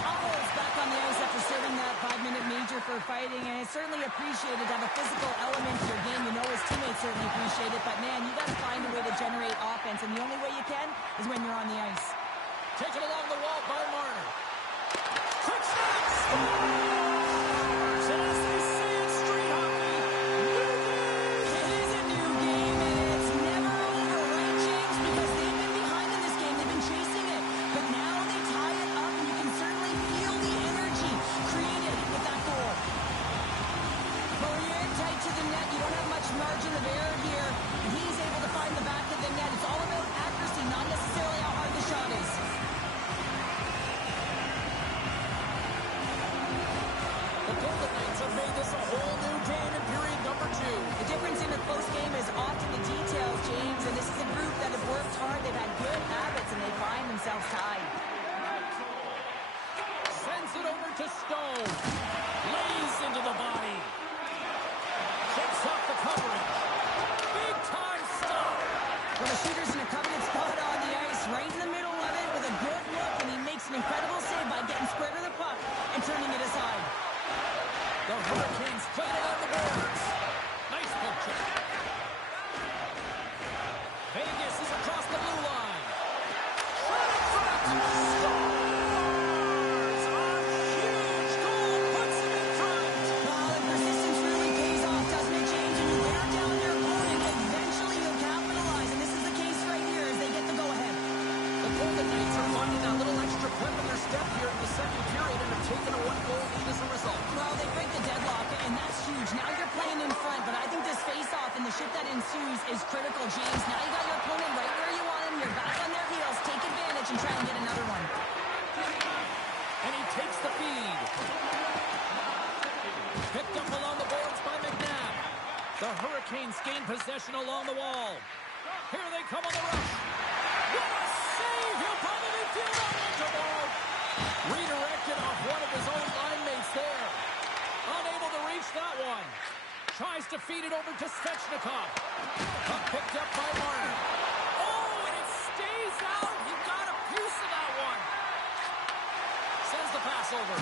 Owls back on the ice after serving that 5-minute major for fighting, and it's certainly appreciated to have a physical element to your game. You know his teammates certainly appreciate it, but man, you got to find a way to generate offense, and the only way you can is when you're on the ice. Taken along the wall by Marner. Quick snap! Scores! And as they say in street hockey, new game! It is a new game, and it's never over, right, James? Because they've been behind in this game. They've been chasing it, but now they tie it up, and you can certainly feel the energy created with that goal. Poirier tight to the net. You don't have much margin of error here, and he's able to find the back of the net. It's all about accuracy, not necessarily how hard the shot is. The Golden Knights have made this a whole new game in period number 2. The difference in a close game is often the details, James, and this is a group that have worked hard. They've had good habits, and they find themselves tied. Sends it over to Stone. Lays into the body. Shakes off the coverage. Big time stop. Well, the shooter's in a coveted spot on the ice, right in the middle of it with a good look, and he makes an incredible save by getting square to the puck and turning it aside. The Hurricanes played it on the boards. Nice poke check. Vegas is across the blue line. Shot in front. Scores! A huge goal puts him in front. Well, the persistence really pays off, doesn't it, James? When you wear down your opponent, eventually you'll capitalize, and this is the case right here as they get the go-ahead. The Golden Knights are finding that little extra pep in their step here in the second period and have taken a 1-goal lead as a result. Well, they break the deadlock, and that's huge. Now you're playing in front, but I think this face-off and the shift that ensues is critical, James. Now you got your opponent right where you want him. You're back on their heels. Take advantage and try and get another one. And he takes the feed. Picked up along the boards by McNabb. The Hurricanes gain possession along the wall. Here they come on the rush. What a save! He'll probably feel that one tomorrow. Redirected off one of his own line mates there. Unable to reach that one. Tries to feed it over to Svechnikov. Puck picked up by Marner. Oh, and it stays out. He got a piece of that one. Sends the pass over.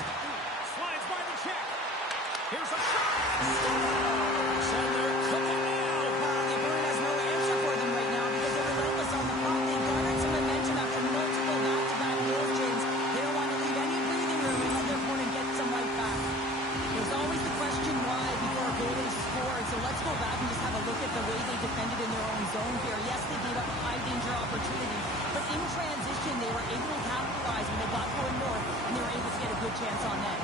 Slides by the check. Here's a shot. Scores! And they're cooking now. The opponent has no answer for them right now because they're relentless on the puck. They've garnered some momentum after multiple back-to-back goals, James. They don't want to leave any breathing room and let their opponent get some right back. There's always the question why before a goal is scored, so let's go back and just have a look at the way they defended in their own zone here. Yes, they gave up a high-danger opportunity, but in transition, they were able to capitalize when they got going north, and they were able to get a good chance on net.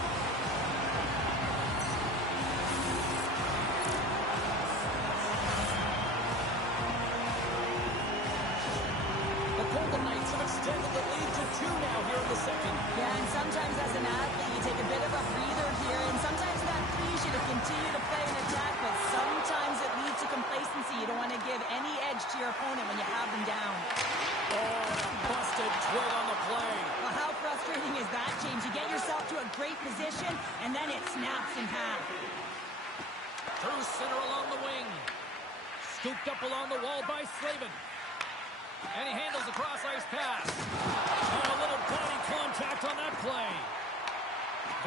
The Golden Knights have extended the lead to 2 now here in the second. Yeah, and sometimes as an athlete, you take a bit of a breather here, and sometimes that frees you to continue to play and attack, but sometimes it leads to complacency. You don't want to give any edge to your opponent when you have them down. Oh, and a busted twig on the play. Well, how frustrating is that, James? You get yourself to a great position, and then it snaps in half. Through center along the wing. Scooped up along the wall by Slavin. And he handles a cross-ice pass. And a little body contact on that play.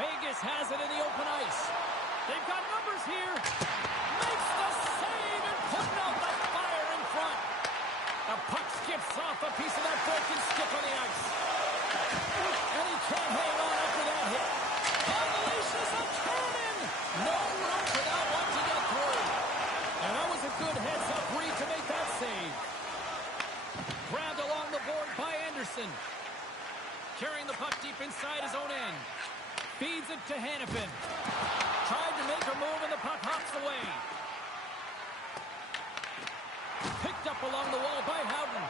Vegas has it in the open ice. They've got numbers here. Makes the save and putting out the fire in front. The puck skips off a piece of that broken stick on the ice. And he can't hang on after that hit. Unleashes a cannon. No room for that one to get through. And that was a good heads-up read to make that save. Grabbed along the board by Anderson. carrying the puck deep inside his own end. Feeds it to Hannafin. Tried to make a move and the puck hops away. Picked up along the wall by Howden.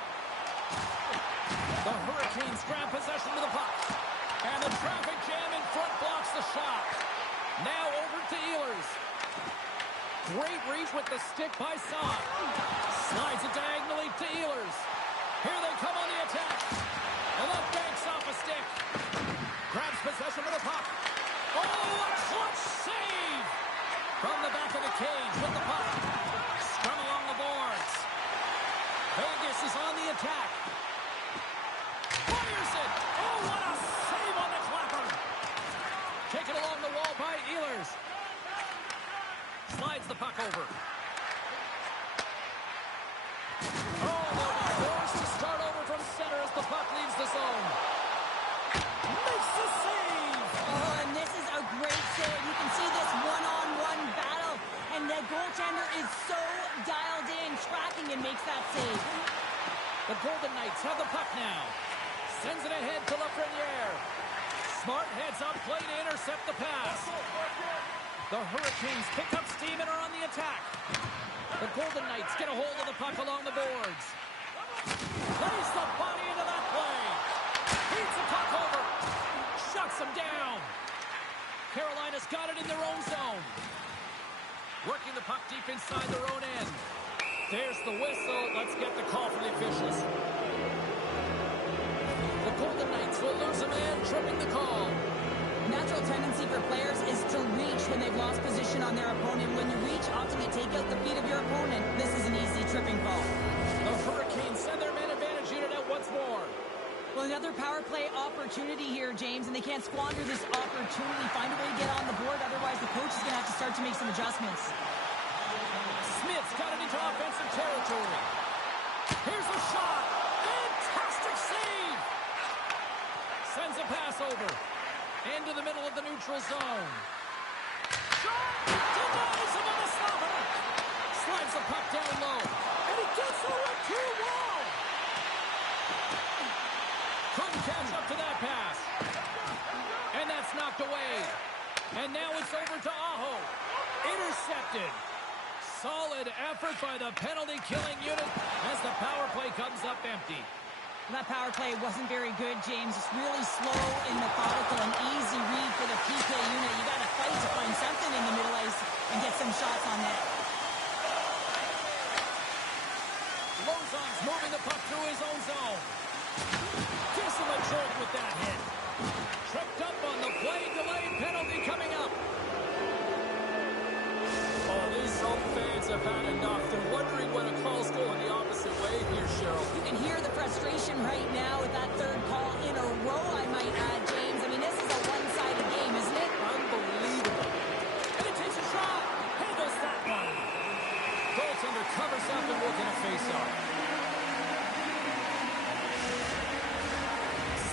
The Hurricanes grab possession of the puck. And the traffic jam in front blocks the shot. Now over to Ehlers. Great reach with the stick by Son. Slides it diagonally to Ehlers. Here they come on the attack. And that banks off a stick. Grabs possession of the puck. Oh, a clutch save! From the back of the cage with the puck. Scrum along the boards. Vegas is on the attack. Fires it! Oh, what a save on the clapper! Taken along the wall by Ehlers. Slides the puck over. Oh, they'll be forced to start over from center as the puck leaves the zone. Makes the save! Oh, and this is a great save. You can see this one-on-one battle, and the goaltender is so dialed in, tracking, and makes that save. The Golden Knights have the puck now. Sends it ahead to Lafreniere. Smart heads up play to intercept the pass. The Hurricanes pick up steam and are on the attack. The Golden Knights get a hold of the puck along the boards. Plays the body into that play. Feeds the puck over. Shuts them down. Carolina's got it in their own zone. Working the puck deep inside their own end. There's the whistle. Let's get the call from the officials. The Golden Knights will lose a man, tripping the call. Natural tendency for players is to reach when they've lost position on their opponent. When you reach, often you take out the feet of your opponent. This is an easy tripping call. The Hurricanes send their man advantage unit out once more. Well, another power play opportunity here, James, and they can't squander this opportunity. Find a way to get on the board, otherwise the coach is going to have to start to make some adjustments. Smith's got it into offensive territory. Here's a shot. Fantastic save. Sends a pass over. Into the middle of the neutral zone. Shot! Denies him on the stopper. Slides the puck down low. And he gets the 2-wall. Couldn't catch up to that pass. And that's knocked away. And now it's over to Aho. Intercepted. Solid effort by the penalty-killing unit as the power play comes up empty. That power play wasn't very good, James. Just really slow and methodical, an easy read for the PK unit. You got to fight to find something in the middle ice and get some shots on net. Lozon's moving the puck through his own zone. Desolate joint with that hit. Tripped up on the play, delayed penalty coming up. Oh, these home fans have had enough. They're wondering when a call's going the opposite way here, Cheryl. You can hear the frustration right now with that third call in a row, I might add, James. I mean, this is a one-sided game, isn't it? Unbelievable. And it takes a shot. Handles that one. Goaltender covers up and will get a face-off.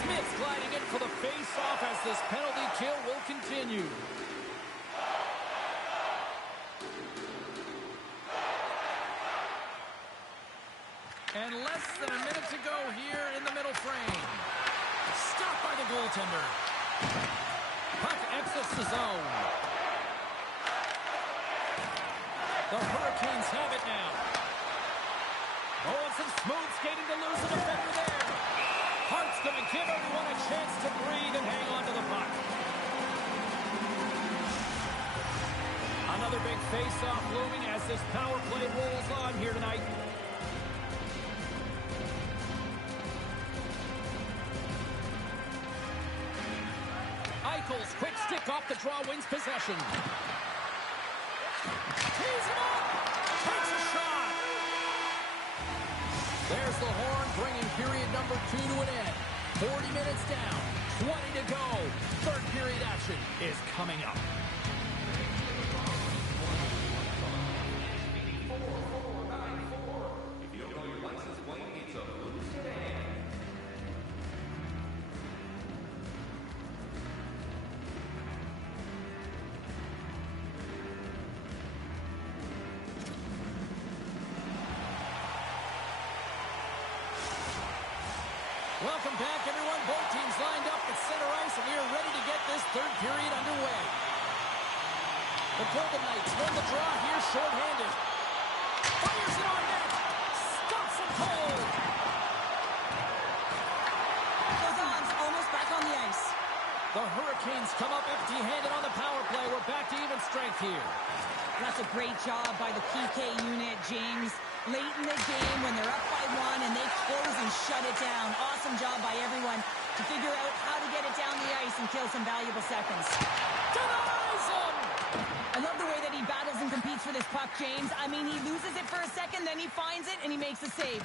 Smith's gliding in for the face-off as this penalty kill will continue. And less than a minute to go here in the middle frame. Stopped by the goaltender. Puck exits the zone. The Hurricanes have it now. Oh, and some smooth skating to lose a defender there. Hart's going to give everyone a chance to breathe and hang on to the puck. Another big face-off looming as this power play rolls on here tonight. Eichel's quick stick off the draw wins possession. Tees him up! Takes a shot! There's the horn bringing period number 2 to an end. 40 minutes down, 20 to go. Third period action is coming up. Welcome back, everyone. Both teams lined up at center ice, and we are ready to get this third period underway. The Golden Knights win the draw here shorthanded. Fires it on net. Stops it cold. Gozan's almost back on the ice. The Hurricanes come up empty-handed on the power play. We're back to even strength here. That's a great job by the PK unit, James. Late in the game when they're up by 1 and they close and shut it down. Awesome job by everyone to figure out how to get it down the ice and kill some valuable seconds. Denies him! I love the way that he battles and competes for this puck, James. I mean, he loses it for a second, then he finds it, and he makes a save.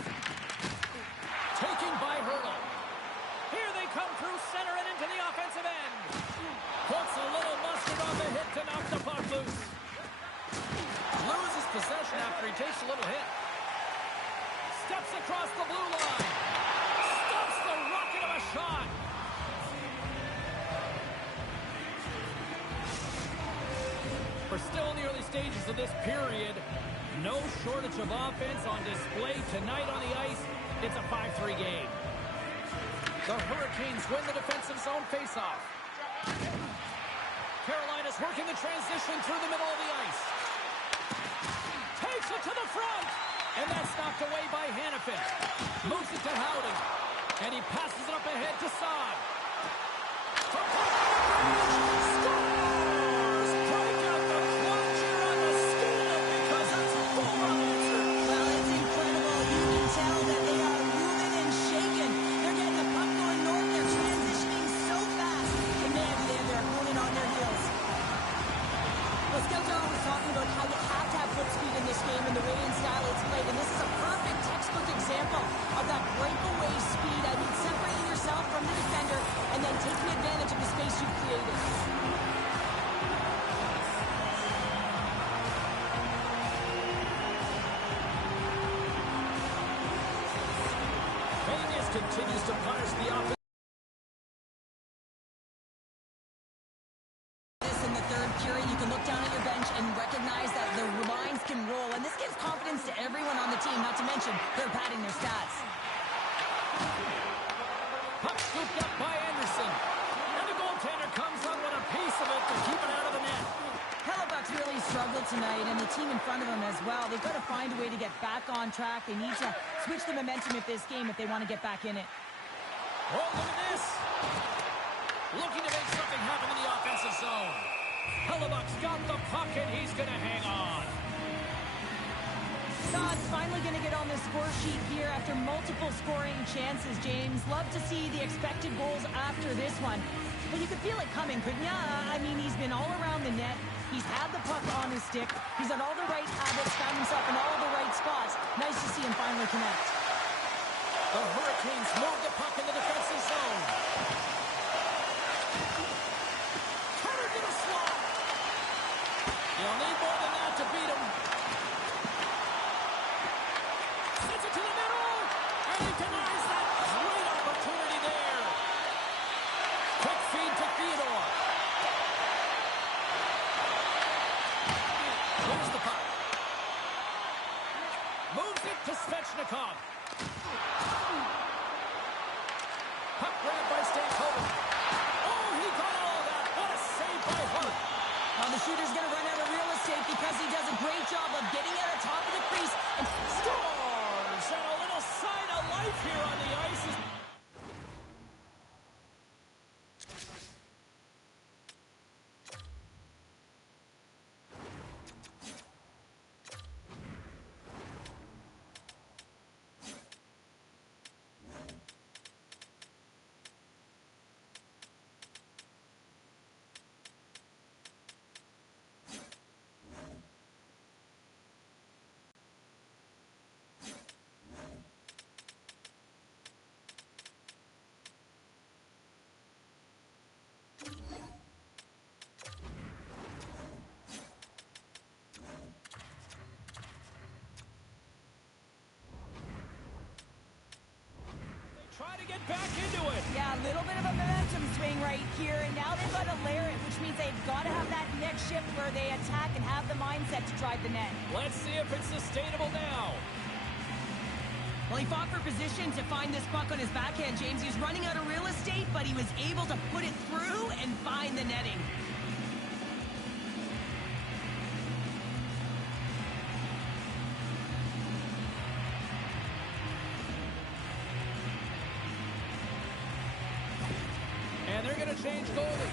Taking by Hurdle. Here they come through center and into the offensive end. Puts a little mustard on the hit to knock the puck loose. Loses possession after he takes a little hit. Steps across the blue line. Stops the rocket of a shot. We're still in the early stages of this period. No shortage of offense on display tonight on the ice. It's a 5-3 game. The Hurricanes win the defensive zone faceoff. Carolina's working the transition through the middle of the ice. Takes it to the front. And that's knocked away by Hannafin. Moves it to Howden. And he passes it up ahead to Saad. Scores! Break out the clutch here on the scale because it's full unanswered. Well, it's incredible. You can tell that they are moving and shaking. They're getting the puck going north. They're transitioning so fast. And man, do they have their opponent on their heels. Well, Skelton was talking about how you have to have foot speed in this game and the way and style it's played. And this is a perfect textbook example of that breakaway speed. I mean, separating yourself from the defender and then taking advantage of the space you've created. Vegas continues to punish the offense. In the third period, you can look down at your bench and recognize that the lines can roll. And this gives confidence to everyone on the team, not to mention they're padding their stats. Puck scooped up by Anderson. And the goaltender comes on with a piece of it to keep it out of the net. Hellebuck's really struggled tonight, and the team in front of him as well. They've got to find a way to get back on track. They need to switch the momentum of this game if they want to get back in it. Oh, look at this. Looking to make something happen in the offensive zone. Hellebuck's got the puck, and he's going to hang on. Saad's finally going to get on the score sheet here after multiple scoring chances, James. Love to see the expected goals after this one. But you could feel it coming, couldn't you? I mean, he's been all around the net. He's had the puck on his stick. He's on all the right habits, found himself in all the right spots. Nice to see him finally connect. The Hurricanes move the puck in the defensive zone. Turner to the slot. You'll need more than that to beat him. Sends it to the middle. And he denies that. Great opportunity there. Quick feed to Theodore. Moves the puck. Moves it to Svechnikov. Puck grabbed by Stankoven. Oh, he got all of that. What a save by Hart. Well, the shooter's going to run out of real estate because he does a great job of getting out of top of the crease and Scores! And a little sign of life here on the ice. Try to get back into it. yeah, a little bit of a momentum swing right here, and now they've got to layer it, which means they've got to have that next shift where they attack and have the mindset to drive the net. Let's see if it's sustainable now. Well, he fought for position to find this puck on his backhand, James. He was running out of real estate, but he was able to put it through and find the netting. And they're going to change goalies.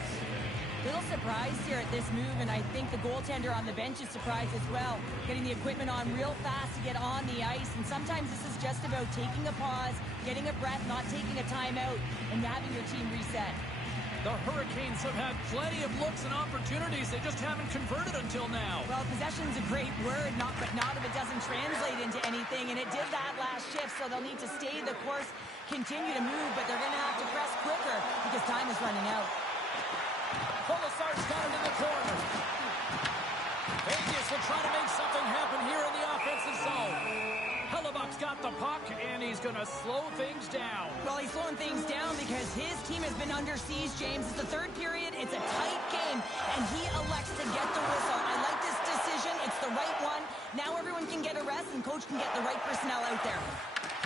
Little surprised here at this move, and I think the goaltender on the bench is surprised as well. Getting the equipment on real fast to get on the ice, and sometimes this is just about taking a pause, getting a breath, not taking a timeout, and having your team reset. The Hurricanes have had plenty of looks and opportunities. They just haven't converted until now. Well, possession's a great word, but not if it doesn't translate into anything, and it did that last shift, so they'll need to stay the course, continue to move, but they're going to have to press quicker because time is running out. Colasar's got it in the corner. Vegas will try to make something happen here in the offensive zone. Hellebuck's got the puck, and he's going to slow things down. Well, he's slowing things down because his team has been under siege, James. It's the third period. It's a tight game, and he elects to get the whistle. I like this decision. It's the right one. Now everyone can get a rest, and coach can get the right personnel out there.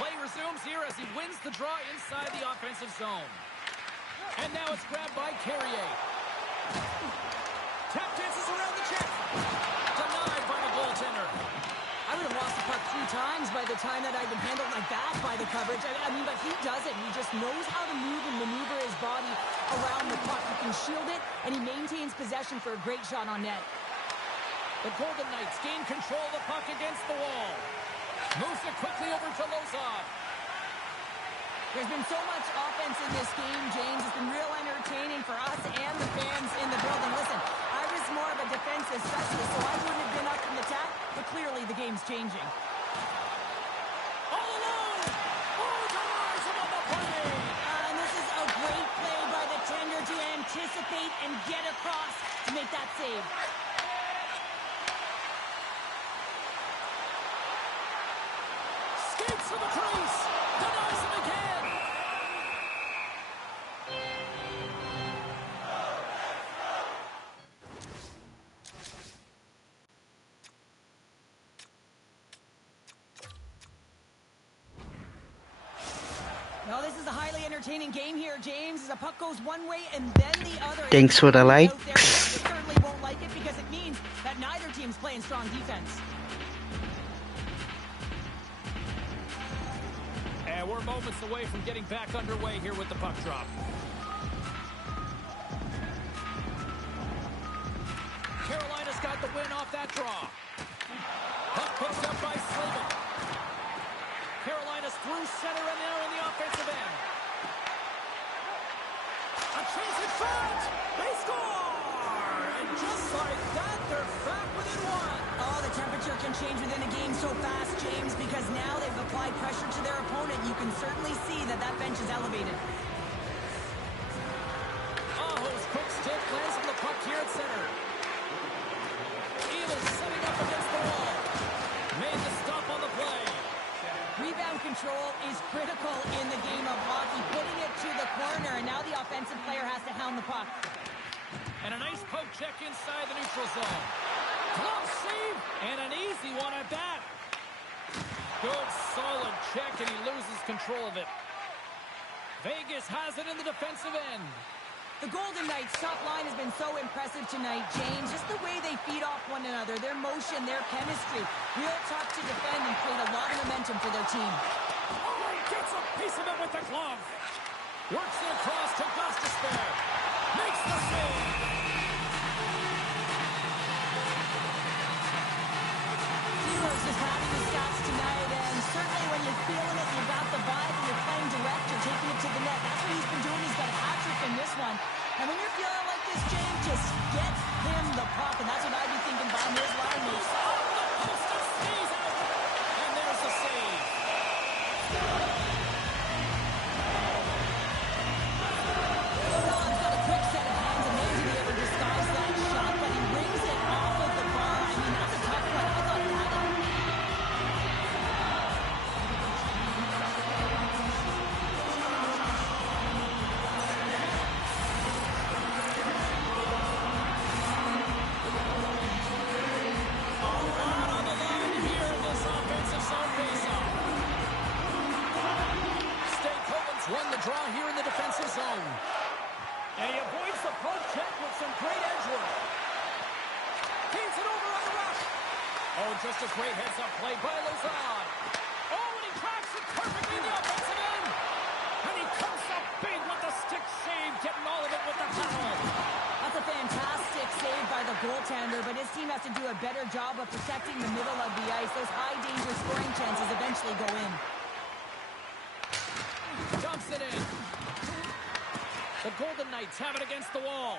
Play resumes here as he wins the draw inside the offensive zone. And now it's grabbed by Carrier. Tap dances around the check. Denied by the goaltender. I would have lost the puck 3 times by the time that I'd been handled like that by the coverage. I mean, but he doesn't. He just knows how to move and maneuver his body around the puck. He can shield it, and he maintains possession for a great shot on net. The Golden Knights gain control of the puck against the wall. Moves it quickly over to Lozov. There's been so much offense in this game, James. It's been real entertaining for us and the fans in the building. Listen, I was more of a defensive specialist, so I wouldn't have been up in the attack, but clearly the game's changing. All alone! Oh, denies him on the play! And this is a great play by the tender to anticipate and get across to make that save. Skates to the crease! Denies him again! Well, this is a highly entertaining game here, James, as the puck goes one way and then the other. Thanks for the likes. You certainly won't like it because it means that neither team's playing strong defense. And we're moments away from getting back underway here with the puck drop. Carolina's got the win off that draw. Puck picked up by Slavin. Carolina's through center and now in the offensive end. A chance in front! They score! And just like that, they're back within one. Oh, the temperature can change within a game so fast, James, because now they've applied pressure to their opponent. You can certainly see that that bench is elevated. Aho's quick stick lands on the puck here at center. Ehlers setting up against the wall. Made the stop on the play. Rebound control is critical in the game of hockey, putting it to the corner, and now the offensive player has to hound the puck. And a nice poke check inside the neutral zone. Glove save, and an easy one at that. Good, solid check, and he loses control of it. Vegas has it in the defensive end. The Golden Knights' top line has been so impressive tonight, James. Just the way they feed off one another, their motion, their chemistry. Real tough to defend and create a lot of momentum for their team. Oh, he gets a piece of it with the glove. Works it across to Gostisbehere. Makes the save. Ehlers is having his stats tonight, and certainly when you're feeling it, you've got the vibe, and you're playing direct, you're taking it to the net. That's what he's been doing. He's got a hat trick in this one. And when you're feeling like this, James, just get him the puck, and that's what I'd be thinking by his line moves. Off the post and stays out. And there's the save. He's got a quick set of hands, and maybe he ever disguised that shot, but he rings it off of the bar. I mean, that's a tough one. I thought he had it. Knights won the draw here in the defensive zone. And he avoids the poke check with some great edge work. Feeds it over on the rush. Oh, just a great heads-up play by Lazard. Oh, and he cracks it perfectly in the offensive end. And he comes up big with the stick save, getting all of it with the paddle. That's a fantastic save by the goaltender, but his team has to do a better job of protecting the middle of the ice. Those high-danger scoring chances eventually go in. Dumps it in. The Golden Knights have it against the wall.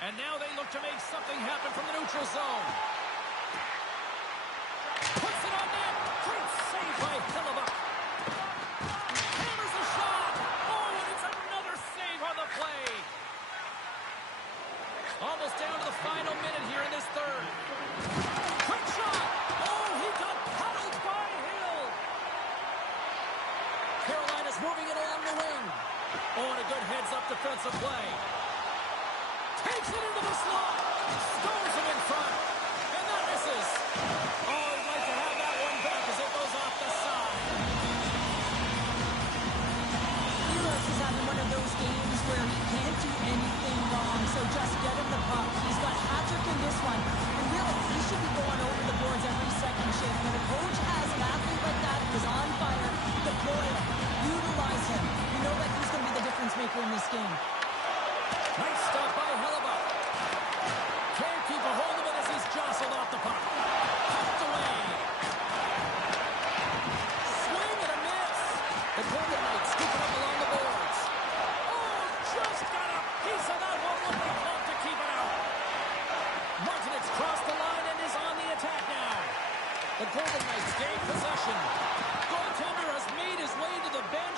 And now they look to make something happen from the neutral zone. Puts it on net. Great save by Hellebuyck. Hammers the shot. Oh, and it's another save on the play. Almost down to the final minute here in this third. Quick shot. Oh, he got paddled by Hill. Carolina's moving it along the wing. Oh, and a good heads-up defensive play. Takes it into the slot. Stores him in front. And that misses. Oh, he'd like to have that one back as it goes off the side. Felix is having one of those games where he can't do anything wrong, so just get him the puck. He's got hat-trick in this one, and really, he should be going over the boards every second shift. When a coach has an athlete like that who is on fire, deploy him, utilize him. You know that he's going to be the difference maker in this game. Nice stop by Hellebuyck. Can't keep a hold of it as he's jostled off the puck. Pumped away. Swing and a miss. The Golden Knights scooping up along the boards. Oh, just got a piece of that one with the glove to keep it out. Martinez crossed the line and is on the attack now. The Golden Knights gain possession. Goaltender has made his way to the bench.